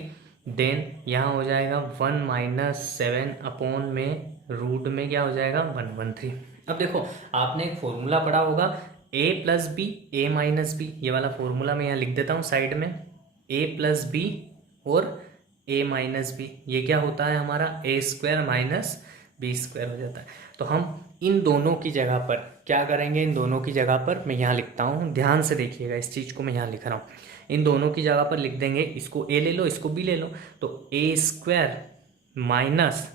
देन यहाँ हो जाएगा 1 माइनस 7 अपॉन में रूट में क्या हो जाएगा 113। अब देखो आपने एक फॉर्मूला पढ़ा होगा a plus B A minus B, ये वाला फॉर्मूला मैं यहाँ लिख देता हूँ साइड में। a प्लस बी और a माइनस बी, ये क्या होता है हमारा a square minus B square हो जाता है। तो हम इन दोनों की जगह पर क्या करेंगे, इन दोनों की जगह पर मैं यहाँ लिखता हूँ, ध्यान से देखिएगा इस चीज़ को मैं यहाँ लिख रहा हूँ। इन दोनों की जगह पर लिख देंगे, इसको a ले लो इसको b ले लो, तो a स्क्वायर माइनस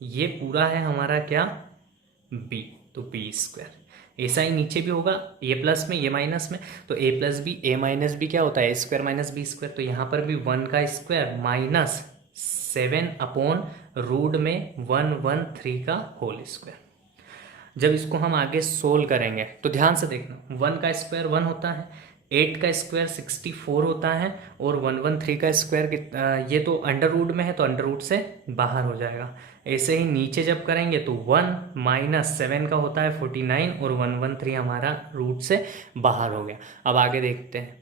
ये पूरा है हमारा क्या b, तो b स्क्वायर। ऐसा ही नीचे भी होगा, ये प्लस में ये माइनस में, तो a plus B A minus B क्या होता है a square minus B square. तो यहाँ पर भी 1 का स्क्वायर माइनस 7 अपॉन रूट में 113 का होल स्क्वायर। जब इसको हम आगे सोल्व करेंगे तो ध्यान से देखना, 1 का स्क्वायर 1 होता है, 8 का स्क्वायर 64 होता है, और 113 का स्क्वायर ये तो अंडर रूट में है तो अंडर रूट से बाहर हो जाएगा। ऐसे ही नीचे जब करेंगे तो 1 माइनस 7 का होता है 49 और 113 हमारा रूट से बाहर हो गया। अब आगे देखते हैं।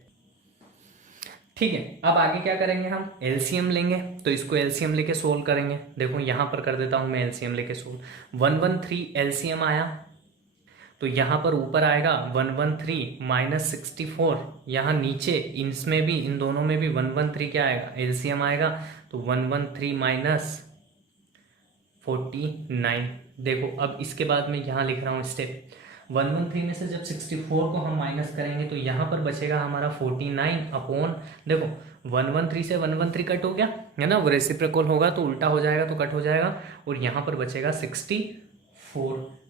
ठीक है, अब आगे क्या करेंगे, हम एलसीएम लेंगे, तो इसको एलसीएम लेके सोल्व करेंगे। देखो यहाँ पर कर देता हूँ मैं एलसीएम लेके सोल्व। 113 एलसीएम आया, तो यहाँ पर ऊपर आएगा 113 माइनस 64, यहाँ नीचे इसमें भी इन दोनों में भी 113 क्या आएगा एलसीएम आएगा, तो 113 माइनस 49। देखो अब इसके बाद मैं यहाँ लिख रहा हूँ स्टेप, 113 में से जब 64 को हम माइनस करेंगे तो यहाँ पर बचेगा हमारा 49 अपॉन, देखो 113 से 113 कट हो गया है ना, वो रेसिप्रोकल होगा तो उल्टा हो जाएगा तो कट हो जाएगा, और यहाँ पर बचेगा 64।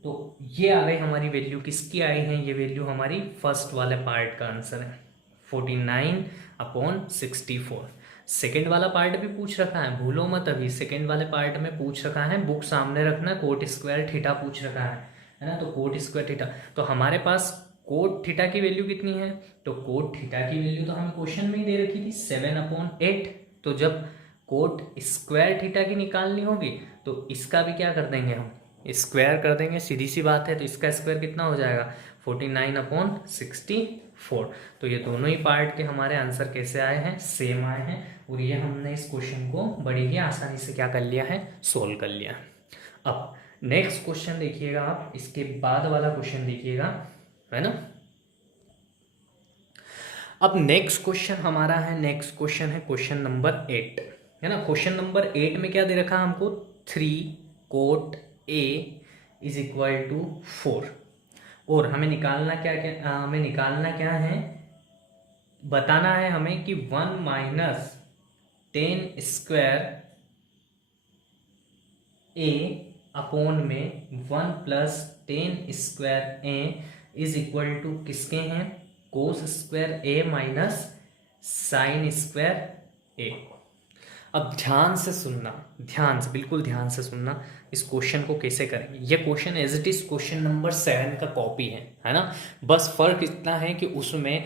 तो ये आ गई हमारी वैल्यू, किसकी आई है ये वैल्यू, हमारी फर्स्ट वाले पार्ट का आंसर है 49 अपॉन 64। सेकेंड वाला पार्ट भी पूछ रखा है, भूलो मत, अभी सेकेंड वाले पार्ट में पूछ रखा है, बुक सामने रखना, कोट स्क्वायर थीटा पूछ रखा है ना, तो कोट स्क्वायर थीटा, तो हमारे पास कोट थीटा की वैल्यू कितनी है, तो कोट थीटा की वैल्यू तो हमें क्वेश्चन में ही दे रखी थी 7/8। तो जब कोट स्क्वायर थीटा की निकालनी होगी तो इसका भी क्या कर देंगे, हम स्क्वायर कर देंगे, सीधी सी बात है। तो इसका स्क्वायर कितना हो जाएगा 49/64। तो ये दोनों ही पार्ट के हमारे आंसर कैसे आए हैं, सेम आए हैं, और ये हमने इस क्वेश्चन को बड़ी ही आसानी से क्या कर लिया है, सोल्व कर लिया। अब नेक्स्ट क्वेश्चन देखिएगा आप, इसके बाद वाला क्वेश्चन देखिएगा, है ना। अब नेक्स्ट क्वेश्चन हमारा है, नेक्स्ट क्वेश्चन है क्वेश्चन नंबर 8, है ना। क्वेश्चन नंबर 8 में क्या दे रखा हमको, 3 cot A is equal to 4, और हमें निकालना क्या है, बताना है हमें कि 1 माइनस 10 स्क्वायर A अपॉन में 1 plus 10 square A is equal to किसके हैं, cos square A minus sine square A। अब ध्यान से सुनना, ध्यान से, बिल्कुल ध्यान से सुनना, इस क्वेश्चन को कैसे करेंगे। ये question as it is question number 7 का कॉपी है ना। बस फर्क इतना है कि उसमें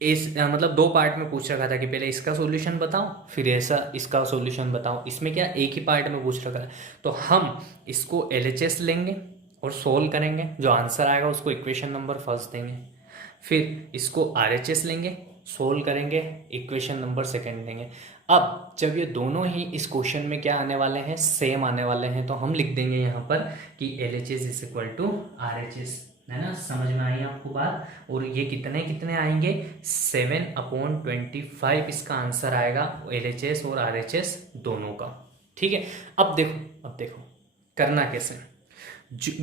मतलब 2 पार्ट में पूछ रखा था कि पहले इसका सॉल्यूशन बताओ फिर ऐसा इसका सॉल्यूशन बताओ, इसमें क्या एक ही पार्ट में पूछ रखा है। तो हम इसको LHS लेंगे और सोल्व करेंगे, जो आंसर आएगा उसको इक्वेशन नंबर फर्स्ट देंगे, फिर इसको RHS लेंगे, सोल्व करेंगे, इक्वेशन नंबर सेकंड देंगे। अब जब ये दोनों ही इस क्वेश्चन में क्या आने वाले हैं, सेम आने वाले हैं, तो हम लिख देंगे यहाँ पर कि LHS is equal to RHS, है ना। समझ में आई आपको बात। और ये कितने आएंगे, 7/25 इसका आंसर आएगा LHS और RHS दोनों का। ठीक है, अब देखो करना कैसे।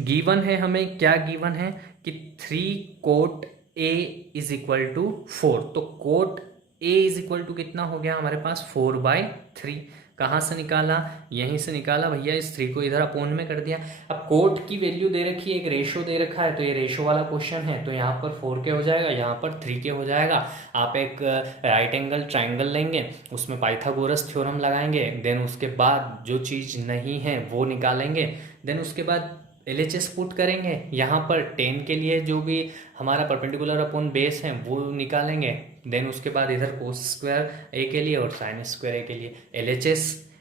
गिवन है हमें, क्या गिवन है कि 3 cot A is equal to 4, तो cot A is equal to कितना हो गया हमारे पास 4/3। कहाँ से निकाला, यहीं से निकाला भैया, इस 3 को इधर अपोन में कर दिया। अब कोट की वैल्यू दे रखी है, एक रेशो दे रखा है, तो ये रेशो वाला क्वेश्चन है, तो यहाँ पर 4k हो जाएगा, यहाँ पर 3k हो जाएगा। आप एक राइट एंगल ट्राइंगल लेंगे, उसमें पाइथागोरस थ्योरम लगाएंगे, देन उसके बाद जो चीज़ नहीं है वो निकालेंगे, देन उसके बाद LHS पुट करेंगे। यहाँ पर 10 के लिए जो भी हमारा परपेंडिकुलर अपॉन बेस है वो निकालेंगे, देन उसके बाद इधर कोस स्क्वायर ए के लिए और साइन स्क्वायर ए के लिए LHS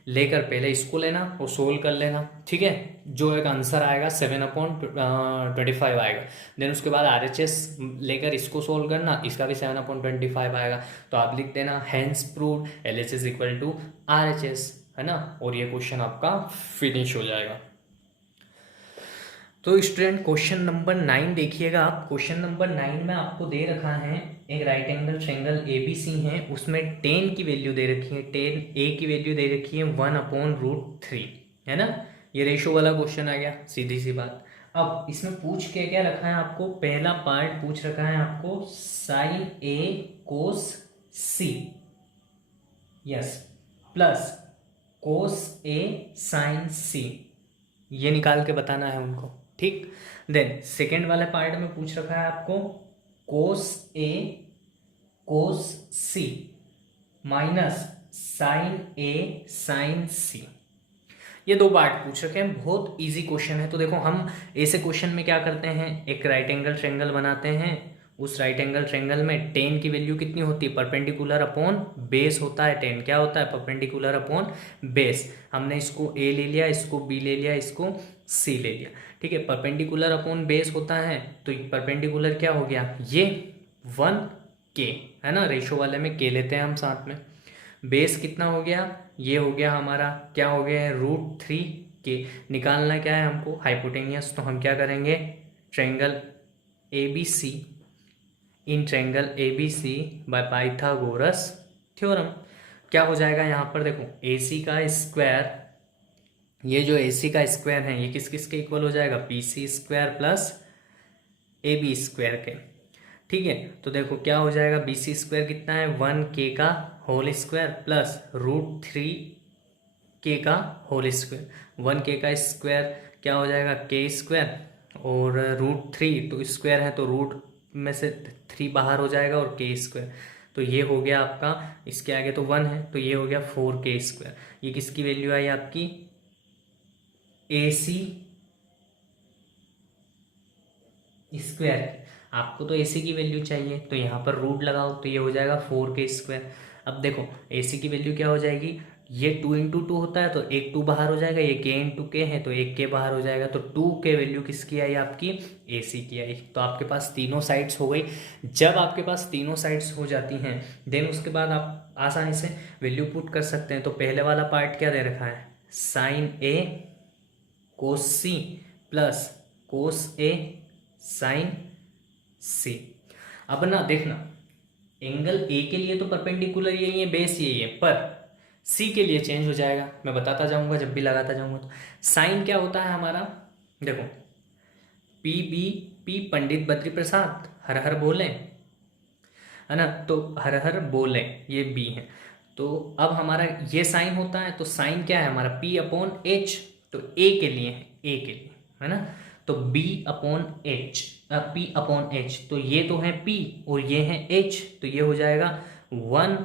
लेकर पहले इसको लेना और सोल्व कर लेना, ठीक है। जो एक आंसर आएगा 7/25 आएगा। देन उसके बाद RHS लेकर इसको सोल्व करना, इसका भी 7/25 आएगा। तो आप लिख देना hence proved LHS equal to RHS, है ना, और ये क्वेश्चन आपका फिनिश हो जाएगा। तो स्टूडेंट क्वेश्चन नंबर 9 देखिएगा आप। क्वेश्चन नंबर 9 में आपको दे रखा है एक राइट एंगल ट्रायंगल ABC है, उसमें 10 की वैल्यू दे रखी है, 10a की वैल्यू दे रखी है 1/√3, है ना। ये रेशो वाला क्वेश्चन आ गया, सीधी सी बात। अब इसमें पूछ के क्या रखा है आपको, पहला पार्ट पूछ रखा है आपको sine A cos C, yes, plus cos A sine C, ये निकाल के बताना है उनको, ठीक। देन सेकेंड वाले पार्ट में पूछ रखा है आपको cos A cos C minus sine A sine C। ये 2 पार्ट पूछ रखे हैं, बहुत इजी क्वेश्चन है। तो देखो हम ऐसे क्वेश्चन में क्या करते हैं, एक राइट एंगल ट्रायंगल बनाते हैं, उस राइट एंगल ट्रायंगल में 10 की वैल्यू कितनी होती है, परपेंडिकुलर अपॉन बेस होता है 10, क्या होता है, परपेंडिकुलर अपॉन बेस। हमने इसको A ले लिया, इसको B ले लिया, इसको C ले लिया, ठीक है। परपेंडिकुलर अपॉन बेस होता है, तो परपेंडिकुलर क्या हो गया, ये 1k, है ना, रेशो वाले में k लेते हैं हम साथ में। बेस कितना हो गया, ये हो गया हमारा, क्या हो गया है, √3k। निकालना क्या है हमको, हाइपोटेनियस। तो हम क्या करेंगे, triangle ABC, in triangle ABC by Pythagoras theorem. क्या हो जाएगा यहाँ पर देखो, AC का स्क्वायर, ये जो AC का स्क्वायर है ये किस किस के इक्वल हो जाएगा, BC square plus AB square के, ठीक है। तो देखो क्या हो जाएगा, BC स्क्वायर कितना है, 1k का होल स्क्वायर प्लस √3k का होल स्क्वायर। 1k का स्क्वायर क्या हो जाएगा, k स्क्वायर, और √3 तो स्क्वायर है तो रूट में से 3 बाहर हो जाएगा और k स्क्वायर, तो ये हो गया आपका, इसके आगे तो 1 है तो ये हो गया 4k स्क्वायर। ये किसकी वैल्यू आई आपकी, AC स्क्वायर। आपको तो AC की वैल्यू चाहिए, तो यहाँ पर रूट लगाओ, तो ये हो जाएगा 4k स्क्वायर। अब देखो AC की वैल्यू क्या हो जाएगी, ये 2 × 2 होता है तो एक 2 बाहर हो जाएगा, ये k × k है तो एक k बाहर हो जाएगा, तो 2k वैल्यू किसकी आई आपकी, AC की आई। तो आपके पास तीनों साइड्स हो गई। जब आपके पास तीनों साइड्स हो जाती हैं, देन उसके बाद आप आसानी से वैल्यू पुट कर सकते हैं। तो पहले वाला पार्ट क्या दे रखा है, sine A cos C plus cos A sine C। अब ना देखना, एंगल A के लिए तो परपेंडिकुलर यही है, बेस यही है, पर C के लिए चेंज हो जाएगा, मैं बताता जाऊंगा जब भी लगाता जाऊंगा। तो साइन क्या होता है हमारा, देखो PBP पंडित बद्री प्रसाद हर हर बोले, है ना, तो हर हर बोले ये B है। तो अब हमारा ये साइन होता है, तो साइन क्या है हमारा, P/H, तो A के लिए है, A के लिए, है ना, तो B/H, P/H, तो ये तो है P और ये है H, तो ये हो जाएगा 1।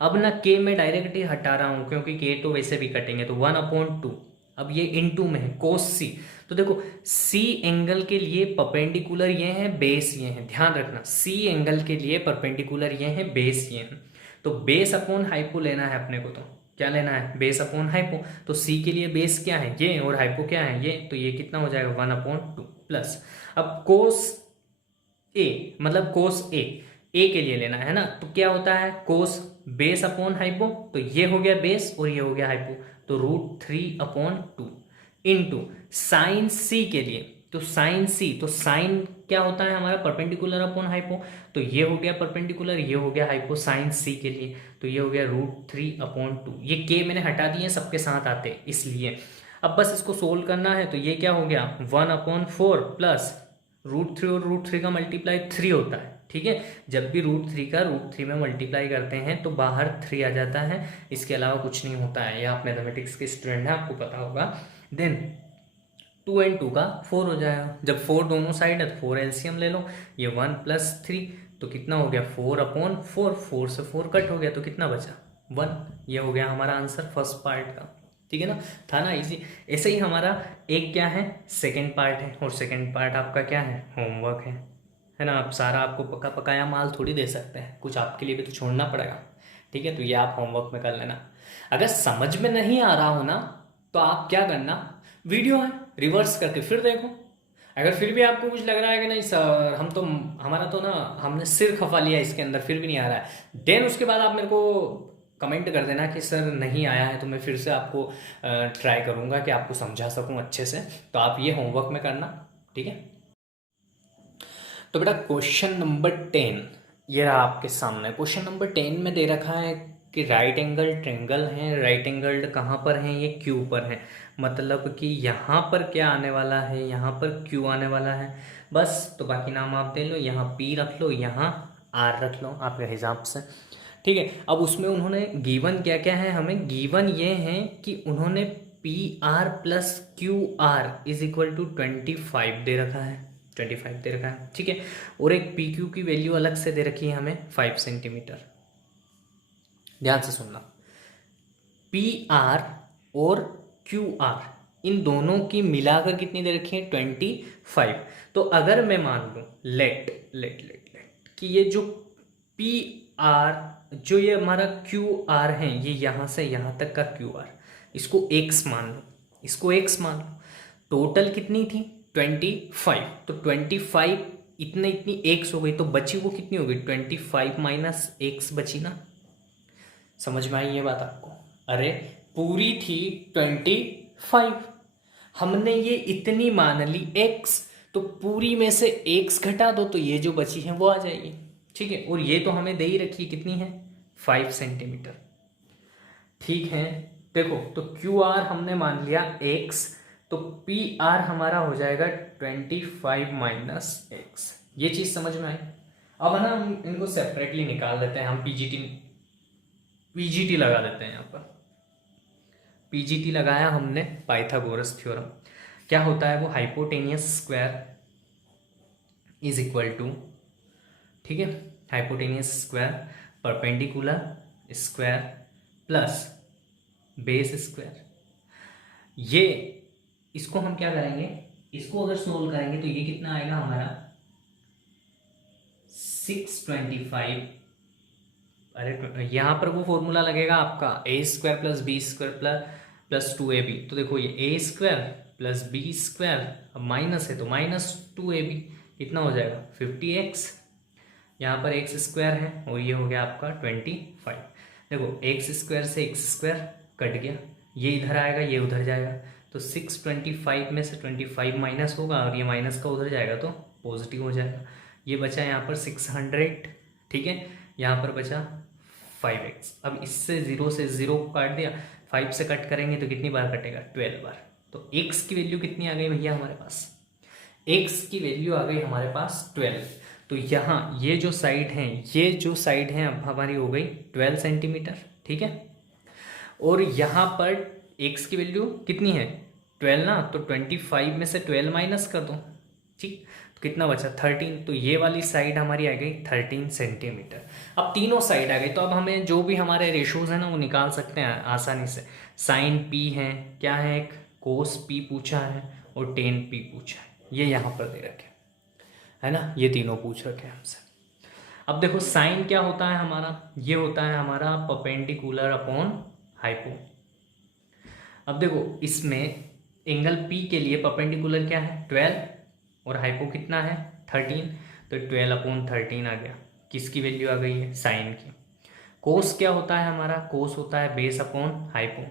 अब ना K में डायरेक्ट ही हटा रहा हूँ क्योंकि K तो वैसे भी कटेंगे, तो 1/2। अब ये इनटू में है कोस C, तो देखो C एंगल के लिए परपेंडिकुलर ये है, बेस ये है, ध्यान रखना, C एंगल के लिए परपेंडिकुलर ये है, बेस ये है। तो बेस अपॉन हाइपो लेना है अपने को, तो क्या लेना है, बेस अपॉन हाइपो। तो C के लिए बेस क्या है ये और हाइपो क्या है ये, तो ये कितना हो जाएगा 1/2 प्लस। अब कोस A मतलब कोस A के लिए लेना है ना, तो क्या होता है कोस बेस अपॉन हाइपो, तो ये हो गया बेस और ये हो गया हाइपो, तो √3/2 इंटू साइन C के लिए, तो साइन C, तो साइन क्या होता है हमारा परपेंडिकुलर अपॉन हाइपो, तो ये हो गया परपेंडिकुलर, ये हो गया हाइपो साइन C के लिए, तो ये हो गया √3/2। ये k मैंने हटा दिए, सबके साथ आते इसलिए। अब बस इसको सोल्व करना है, तो ये क्या हो गया 1/4 प्लस √3 और √3 का मल्टीप्लाई 3 होता है, ठीक है। जब भी √3 का √3 में मल्टीप्लाई करते हैं तो बाहर 3 आ जाता है, इसके अलावा कुछ नहीं होता है। ये आप मैथमेटिक्स के स्टूडेंट हैं, आपको पता होगा। देन 2 and 2 का 4 हो जाएगा। जब 4 दोनों साइड है तो 4 एलसीएम ले लो। ये 1 + 3 तो कितना हो गया 4/4। 4 से 4 कट हो गया तो कितना बचा 1। ये हो गया हमारा आंसर फर्स्ट पार्ट का। ठीक है ना, था ना इजी। ऐसे ही हमारा एक क्या है सेकंड पार्ट है, और सेकंड पार्ट आपका क्या है होमवर्क है ना। आप सारा आपको पका पकाया माल थोड़ी दे सकते हैं, कुछ आपके लिए भी तो छोड़ना पड़ेगा। ठीक है, तो ये आप होमवर्क में कर लेना। अगर समझ में नहीं आ रहा हो ना तो आप क्या करना, वीडियो है रिवर्स करके फिर देखो। अगर फिर भी आपको कुछ लग रहा है कि नहीं सर हम तो हमारा तो ना हमने सिर खपा लिया इसके अंदर फिर भी नहीं आ रहा है, देन उसके बाद आप मेरे को कमेंट कर देना कि सर नहीं आया है, तो मैं फिर से आपको ट्राई करूँगा कि आपको समझा सकूँ अच्छे से। तो आप ये होमवर्क में करना। ठीक है, तो बेटा क्वेश्चन नंबर 10 ये रहा आपके सामने। क्वेश्चन नंबर 10 में दे रखा है कि राइट एंगल ट्रेंगल है। राइट एंगल कहाँ पर है, ये क्यू पर है। मतलब कि यहाँ पर क्या आने वाला है, यहाँ पर क्यू आने वाला है बस। तो बाकी नाम आप दे लो, यहाँ पी रख लो, यहाँ आर रख लो आपके हिसाब से। ठीक है, अब उसमें उन्होंने गिवन क्या क्या है, हमें गिवन ये है कि उन्होंने P R plus Q R is equal to 25 दे रखा है। 25 दे रखा है। ठीक है, और एक पी क्यू की वैल्यू अलग से दे रखी है हमें 5 सेंटीमीटर। ध्यान से सुनना, पी आर और क्यू आर इन दोनों की मिलाकर कितनी दे रखी है 25। तो अगर मैं मान लूँ लेट लेट लेट लेट कि ये जो पी आर जो ये हमारा क्यू आर है, ये यहाँ से यहाँ तक का क्यू आर, इसको x मान लो, इसको x मान लो। टोटल कितनी थी 25, तो 25 इतनी x हो गई, तो बची वो कितनी होगी 25 माइनस x बची ना। समझ में आई ये बात आपको? अरे पूरी थी 25, हमने ये इतनी मान ली x, तो पूरी में से x घटा दो तो ये जो बची है वो आ जाएगी। ठीक है, और ये तो हमें दे ही रखी कितनी है 5 सेंटीमीटर। ठीक है, देखो तो क्यू आर हमने मान लिया x, तो पी आर हमारा हो जाएगा 25 माइनस x। ये चीज समझ में आई। अब ना हम इनको सेपरेटली निकाल देते हैं, हम पीजीटी लगा देते हैं। यहाँ पर पीजीटी लगाया हमने, पाइथागोरस थ्योरम। क्या होता है वो, hypotenuse square is equal to, ठीक है, hypotenuse square perpendicular square plus base square. ये इसको हम क्या करेंगे, इसको अगर सोल्व करेंगे तो ये कितना आएगा हमारा 625। अरे यहाँ पर वो फॉर्मूला लगेगा आपका a² plus b² plus 2ab। तो देखो ये a² प्लस b², अब माइनस है तो -2ab कितना हो जाएगा 50x। यहाँ पर x² है और ये हो गया आपका 25। देखो x² से x² कट गया, ये इधर आएगा ये उधर जाएगा, तो 625 में से 25 माइनस होगा और ये माइनस का उधर जाएगा तो पॉजिटिव हो जाएगा। ये बचा यहाँ पर 600। ठीक है, यहाँ पर बचा 5x। अब इससे 0 से 0 काट दिया, 5 से कट करेंगे तो कितनी बार कटेगा 12 बार। तो x की वैल्यू कितनी आ गई भैया हमारे पास, x की वैल्यू आ गई हमारे पास 12। तो यहाँ ये जो साइड है, ये जो साइड है अब हमारी हो गई 12 सेंटीमीटर। ठीक है, और यहाँ पर x की वैल्यू कितनी है 12 ना, तो 25 में से 12 माइनस कर दो। ठीक, तो कितना बचा 13। तो ये वाली साइड हमारी आ गई 13 सेंटीमीटर। अब तीनों साइड आ गई, तो अब हमें जो भी हमारे रेशोज हैं ना वो निकाल सकते हैं आसानी से। साइन p है, क्या है एक कोस p पूछा है और टेन p पूछा है, ये यहाँ पर दे रखे है ना, ये तीनों पूछ रखे हैं हमसे। अब देखो साइन क्या होता है हमारा, ये होता है हमारा परपेंडिकुलर अपॉन हाइपो। अब देखो इसमें एंगल P के लिए परपेंडिकुलर क्या है 12 और हाइपो कितना है 13, तो 12/13 आ गया। किसकी वैल्यू आ गई है साइन की। कोस क्या होता है हमारा, कोस होता है बेस अपॉन हाइपो।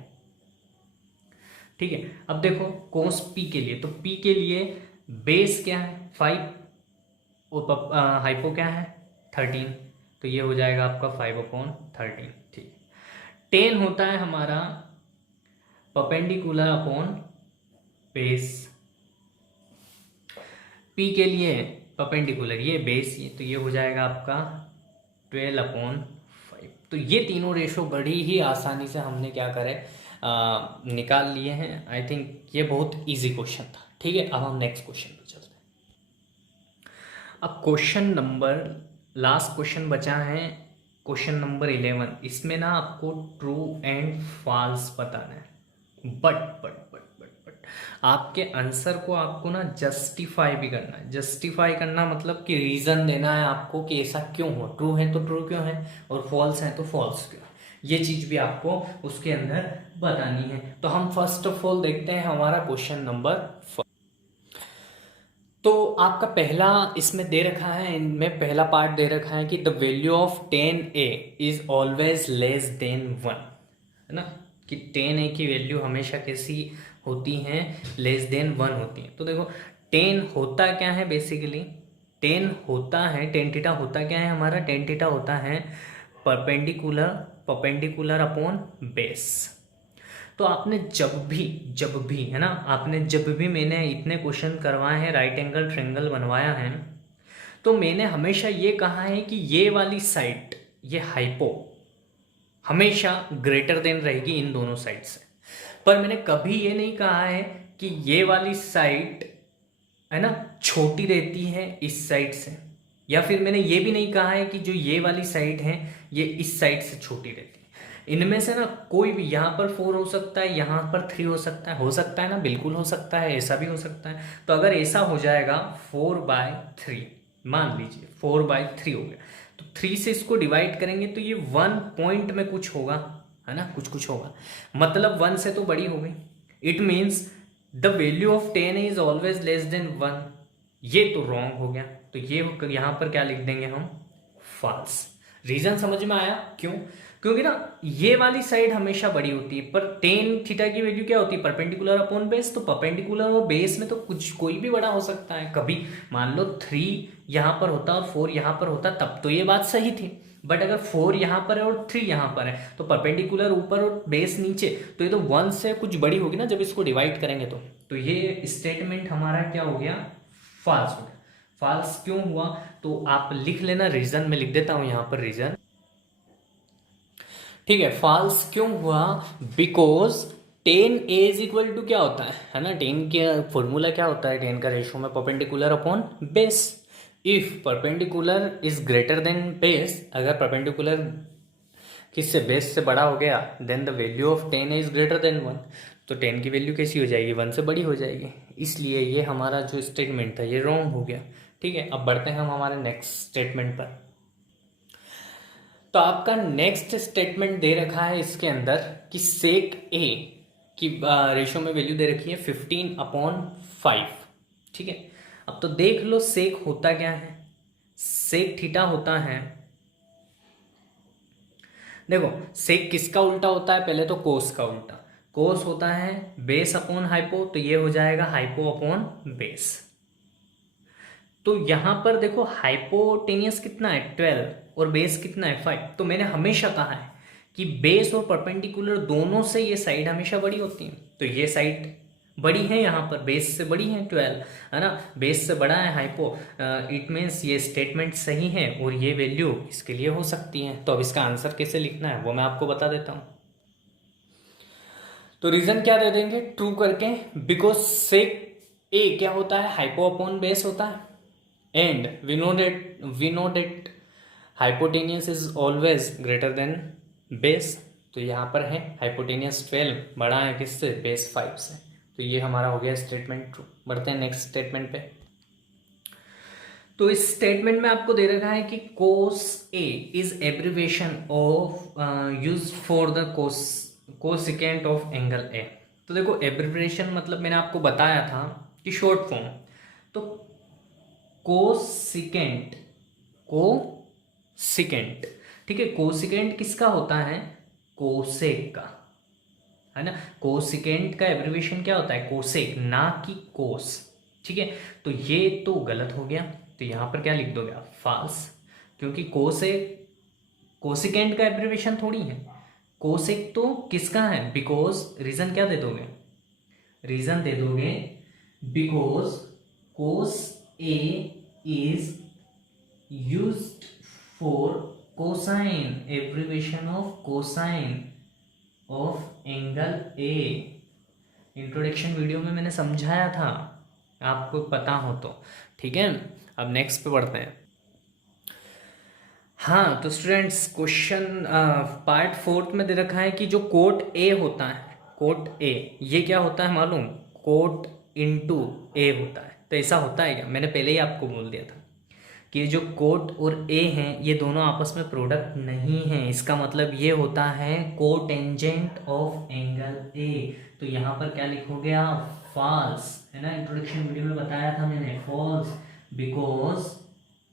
ठीक है, अब देखो कोस P के लिए, तो P के लिए बेस क्या है 5 और हाइपो क्या है 13, तो ये हो जाएगा आपका 5/13। ठीक, टेन होता है हमारा परपेंडिकुलर अपॉन बेस। P के लिए परपेंडिकुलर, ये बेस, ये तो ये हो जाएगा आपका 12/5। तो ये तीनों रेशो बड़ी ही आसानी से हमने क्या करे निकाल लिए हैं। आई थिंक ये बहुत इजी क्वेश्चन था। ठीक है, अब हम नेक्स्ट क्वेश्चन पे चलते हैं। अब क्वेश्चन नंबर, लास्ट क्वेश्चन बचा है क्वेश्चन नंबर 11। इसमें ना आपको ट्रू एंड फॉल्स बताना है, बट आपके आंसर को आपको ना जस्टिफाई भी करना है। जस्टिफाई करना मतलब कि रीजन देना है आपको कि ऐसा क्यों हो, ट्रू है तो ट्रू क्यों है और फॉल्स है तो फॉल्स क्यों है, ये चीज भी आपको उसके अंदर बतानी है। तो हम फर्स्ट ऑफ ऑल देखते हैं हमारा क्वेश्चन नंबर। तो आपका पहला इसमें दे रखा है, इनमें पहला पार्ट दे रखा है कि the value of 10a is always less than 1, है ना, कि 10a की वैल्यू हमेशा कैसी होती हैं, लेस देन 1 होती है। तो देखो 10 होता क्या है, बेसिकली 10 होता है, tan थीटा होता क्या है हमारा, tan थीटा होता है परपेंडिकुलर अपॉन बेस। तो आपने जब भी है ना, आपने जब भी, मैंने इतने क्वेश्चन करवाए हैं, राइट एंगल ट्रायंगल बनवाया है, तो मैंने हमेशा ये कहा है कि ये वाली साइड, ये हाइपो हमेशा ग्रेटर देन रहेगी इन दोनों साइड से। पर मैंने कभी ये नहीं कहा है कि ये वाली साइड है ना छोटी रहती है इस साइड से, या फिर मैंने ये भी नहीं कहा है कि जो ये वाली साइड है ये इस साइड से छोटी रहती है। इनमें से ना कोई भी, यहाँ पर 4 हो सकता है, यहाँ पर 3 हो सकता है ना, बिल्कुल हो सकता है, ऐसा भी हो सकता है। तो अगर ऐसा हो जाएगा 4/3, मान लीजिए 4/3 हो गया, तो 3 से इसको डिवाइड करेंगे तो ये 1 पॉइंट में कुछ होगा, है ना, कुछ होगा, मतलब 1 से तो बड़ी हो गई। It means the value of 10 is always less than 1। ये तो रॉन्ग हो गया, तो ये यहाँ पर क्या लिख देंगे हम, फॉल्स। रीजन समझ में आया क्यों? क्योंकि ना ये वाली साइड हमेशा बड़ी होती है, पर tan थीटा की वैल्यू क्या होती है, परपेंडिकुलर अपॉन बेस। तो परपेंडिकुलर और बेस में तो कुछ कोई भी बड़ा हो सकता है। कभी मान लो 3 यहाँ पर होता और 4 यहाँ पर होता, तब तो ये बात सही थी। बट अगर 4 यहाँ पर है और 3 यहाँ पर है, तो परपेंडिकुलर ऊपर और बेस नीचे, तो ये तो 1 से कुछ बड़ी होगी ना जब इसको डिवाइड करेंगे। तो ये स्टेटमेंट हमारा क्या हो गया, फॉल्स हो गया। फॉल्स क्यों हुआ, तो आप लिख लेना, रीजन में लिख देता हूं यहाँ पर रीजन। ठीक है, फॉल्स क्यों हुआ, because 10a is equal to क्या होता है ना, 10 का फॉर्मूला क्या होता है, 10 का रेशो में perpendicular upon base. If perpendicular is greater than base, अगर परपेंडिकुलर किससे, बेस से बड़ा हो गया, then the value of 10 is greater than 1। तो 10 की वैल्यू कैसी हो जाएगी, 1 से बड़ी हो जाएगी। इसलिए ये हमारा जो स्टेटमेंट था ये रॉन्ग हो गया। ठीक है, अब बढ़ते हैं हम हमारे नेक्स्ट स्टेटमेंट पर। तो आपका नेक्स्ट स्टेटमेंट दे रखा है इसके अंदर कि सेक ए की रेशो में वैल्यू दे रखी है 15/5। ठीक है, अब तो देख लो सेक होता क्या है, सेक थीटा होता है, देखो सेक किसका उल्टा होता है, पहले तो कोस का उल्टा। कोस होता है बेस अपॉन हाइपो, तो ये हो जाएगा हाइपो अपॉन बेस। तो यहां पर देखो हाइपोटेनियस कितना है 12 और बेस कितना है 5। तो मैंने हमेशा कहा है कि बेस और परपेंडिकुलर दोनों से ये साइड हमेशा बड़ी होती है। तो ये साइड बड़ी है, यहाँ पर बेस से बड़ी है 12, है ना, बेस से बड़ा है हाइपो। इट मीन्स ये स्टेटमेंट सही है और ये वैल्यू इसके लिए हो सकती है। तो अब इसका आंसर कैसे लिखना है वो मैं आपको बता देता हूँ। तो रीजन क्या दे देंगे, ट्रू करके, बिकॉज सेक ए क्या होता है, हाइपो अपॉन बेस होता है, and we know that hypotenuse is always greater than base. तो यहाँ पर है हाइपोटेनियस 12 बड़ा है किससे, बेस 5 से। तो ये हमारा हो गया स्टेटमेंट ट्रू। बढ़ते हैं नेक्स्ट स्टेटमेंट पे। तो इस स्टेटमेंट में आपको दे रखा है कि cos A is abbreviation of use for the cosecant of angle A. तो देखो एब्रिवेशन मतलब मैंने आपको बताया था कि शॉर्ट फॉर्म। तो कोसिकेंट, ठीक है, कोसिकेंट किसका होता है, कोसेक का, है ना। कोसिकेंट का एब्रिवेशन क्या होता है, कोसेक, ना कि कोस। ठीक है, तो ये तो गलत हो गया, तो यहां पर क्या लिख दोगे आप, फॉल्स, क्योंकि कोसिकेंट का एब्रिवेशन थोड़ी है। कोसेक तो किसका है, बिकॉज, रीजन क्या दे दोगे, रीजन दे दोगे because cos A is used for cosine, abbreviation of cosine of angle A। Introduction video में मैंने समझाया था, आपको पता हो तो। ठीक है, अब नेक्स्ट पे बढ़ते हैं। हाँ तो स्टूडेंट्स, क्वेश्चन पार्ट 4 में दे रखा है कि जो कोट ए होता है, कोट ए, ये क्या होता है मालूम? कोट इनटू ए होता है। तो ऐसा होता है क्या? मैंने पहले ही आपको बोल दिया था कि जो कोट और ए हैं ये दोनों आपस में प्रोडक्ट नहीं हैं। इसका मतलब ये होता है कोटेंजेंट ऑफ एंगल ए। तो यहाँ पर क्या लिखोगे आप? फॉल्स, है ना? इंट्रोडक्शन वीडियो में बताया था मैंने, फॉल्स। बिकॉज,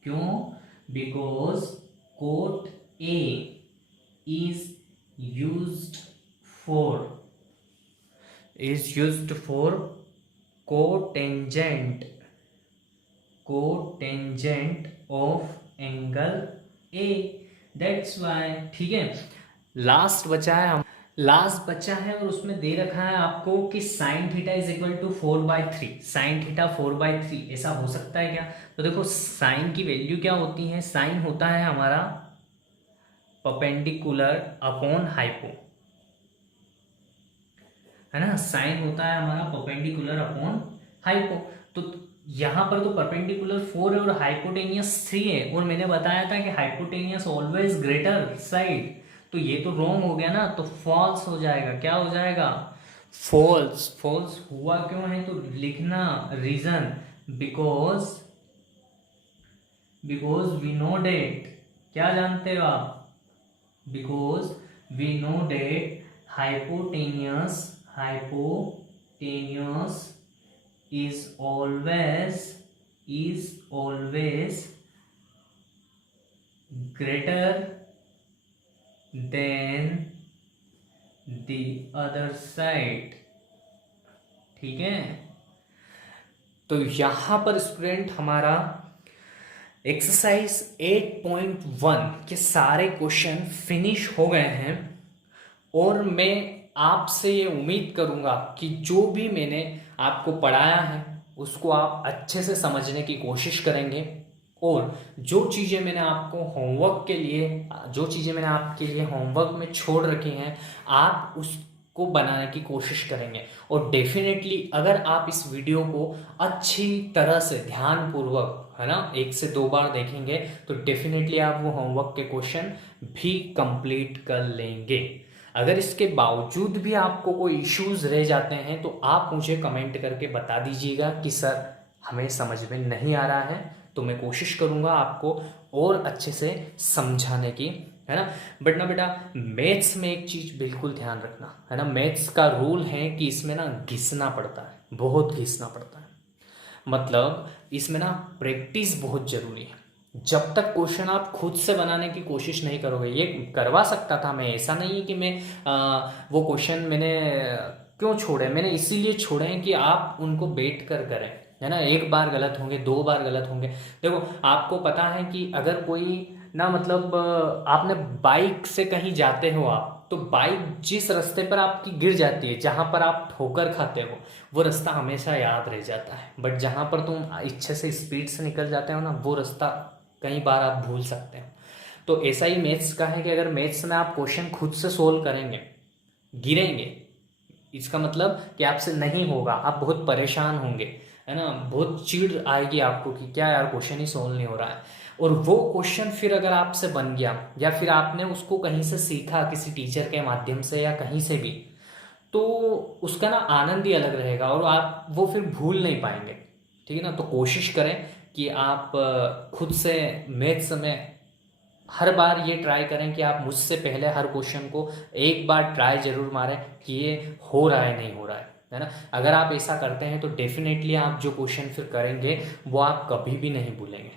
क्यों? Because coat A is used for cotangent of angle A, that's why. ठीक है, लास्ट बचा है और उसमें दे रखा है आपको कि sine theta is equal to 4/3। Sine theta 4/3 ऐसा हो सकता है क्या? तो देखो, साइन की वैल्यू क्या होती है? साइन होता है हमारा परपेंडिकुलर अपॉन हाइपो, है ना? साइन होता है हमारा परपेंडिकुलर अपॉन हाइपो। तो यहाँ पर तो परपेंडिकुलर 4 है और हाइपोटेनियस 3 है, और मैंने बताया था कि हाइपोटेनियस ऑलवेज ग्रेटर साइड। तो ये तो रॉन्ग हो गया ना, तो फॉल्स हो जाएगा। क्या हो जाएगा? फॉल्स। फॉल्स हुआ क्यों है तो लिखना reason, because we know that, क्या जानते हो आप? Because we know that hypotenuse is always greater than the other side। ठीक है, तो यहां पर स्टूडेंट हमारा एक्सरसाइज 8.1 के सारे क्वेश्चन फिनिश हो गए हैं, और मैं आपसे ये उम्मीद करूंगा कि जो भी मैंने आपको पढ़ाया है उसको आप अच्छे से समझने की कोशिश करेंगे, और जो चीज़ें मैंने आपके लिए होमवर्क में छोड़ रखी हैं आप उसको बनाने की कोशिश करेंगे। और डेफिनेटली अगर आप इस वीडियो को अच्छी तरह से ध्यानपूर्वक, है ना, 1 से 2 बार देखेंगे तो डेफिनेटली आप वो होमवर्क के क्वेश्चन भी कंप्लीट कर लेंगे। अगर इसके बावजूद भी आपको कोई इश्यूज रह जाते हैं तो आप मुझे कमेंट करके बता दीजिएगा कि सर हमें समझ में नहीं आ रहा है, तो मैं कोशिश करूंगा आपको और अच्छे से समझाने की, है ना। बट ना बेटा, मैथ्स में एक चीज बिल्कुल ध्यान रखना, है ना। मैथ्स का रूल है कि इसमें ना घिसना पड़ता है, बहुत घिसना पड़ता है। मतलब इसमें ना प्रैक्टिस बहुत जरूरी है। जब तक क्वेश्चन आप खुद से बनाने की कोशिश नहीं करोगे, ये करवा सकता था मैं, ऐसा नहीं है कि मैं वो क्वेश्चन मैंने क्यों छोड़े, मैंने इसीलिए छोड़े हैं कि आप उनको बैठ कर करें, है ना। 1 बार गलत होंगे, 2 बार गलत होंगे। देखो, आपको पता है कि अगर कोई ना, मतलब आपने बाइक से कहीं जाते हो आप, तो बाइक जिस रास्ते पर आपकी गिर जाती है, जहां पर आप ठोकर खाते हो, वो रास्ता हमेशा याद रह जाता है। बट जहां पर तुम इच्छा से स्पीड से निकल जाते हो ना, वो रास्ता कई बार आप भूल सकते हो। तो ऐसा ही मैथ्स का है कि अगर मैथ्स में आप क्वेश्चन खुद से सोल्व करेंगे, गिरेंगे, इसका मतलब कि आपसे नहीं होगा, आप बहुत परेशान होंगे, है ना। बहुत चिढ़ आएगी आपको कि क्या यार, क्वेश्चन ही सोल्व नहीं हो रहा है। और वो क्वेश्चन फिर अगर आपसे बन गया, या फिर आपने उसको कहीं से सीखा, किसी टीचर के माध्यम से या कहीं से भी, तो उसका ना आनंद ही अलग रहेगा, और आप वो फिर भूल नहीं पाएंगे। ठीक है ना। तो कोशिश करें कि आप खुद से मैथ्स में हर बार ये ट्राई करें कि आप मुझसे पहले हर क्वेश्चन को 1 बार ट्राई जरूर मारें कि ये हो रहा है नहीं हो रहा है ना। अगर आप ऐसा करते हैं तो डेफिनेटली आप जो क्वेश्चन फिर करेंगे वो आप कभी भी नहीं भूलेंगे।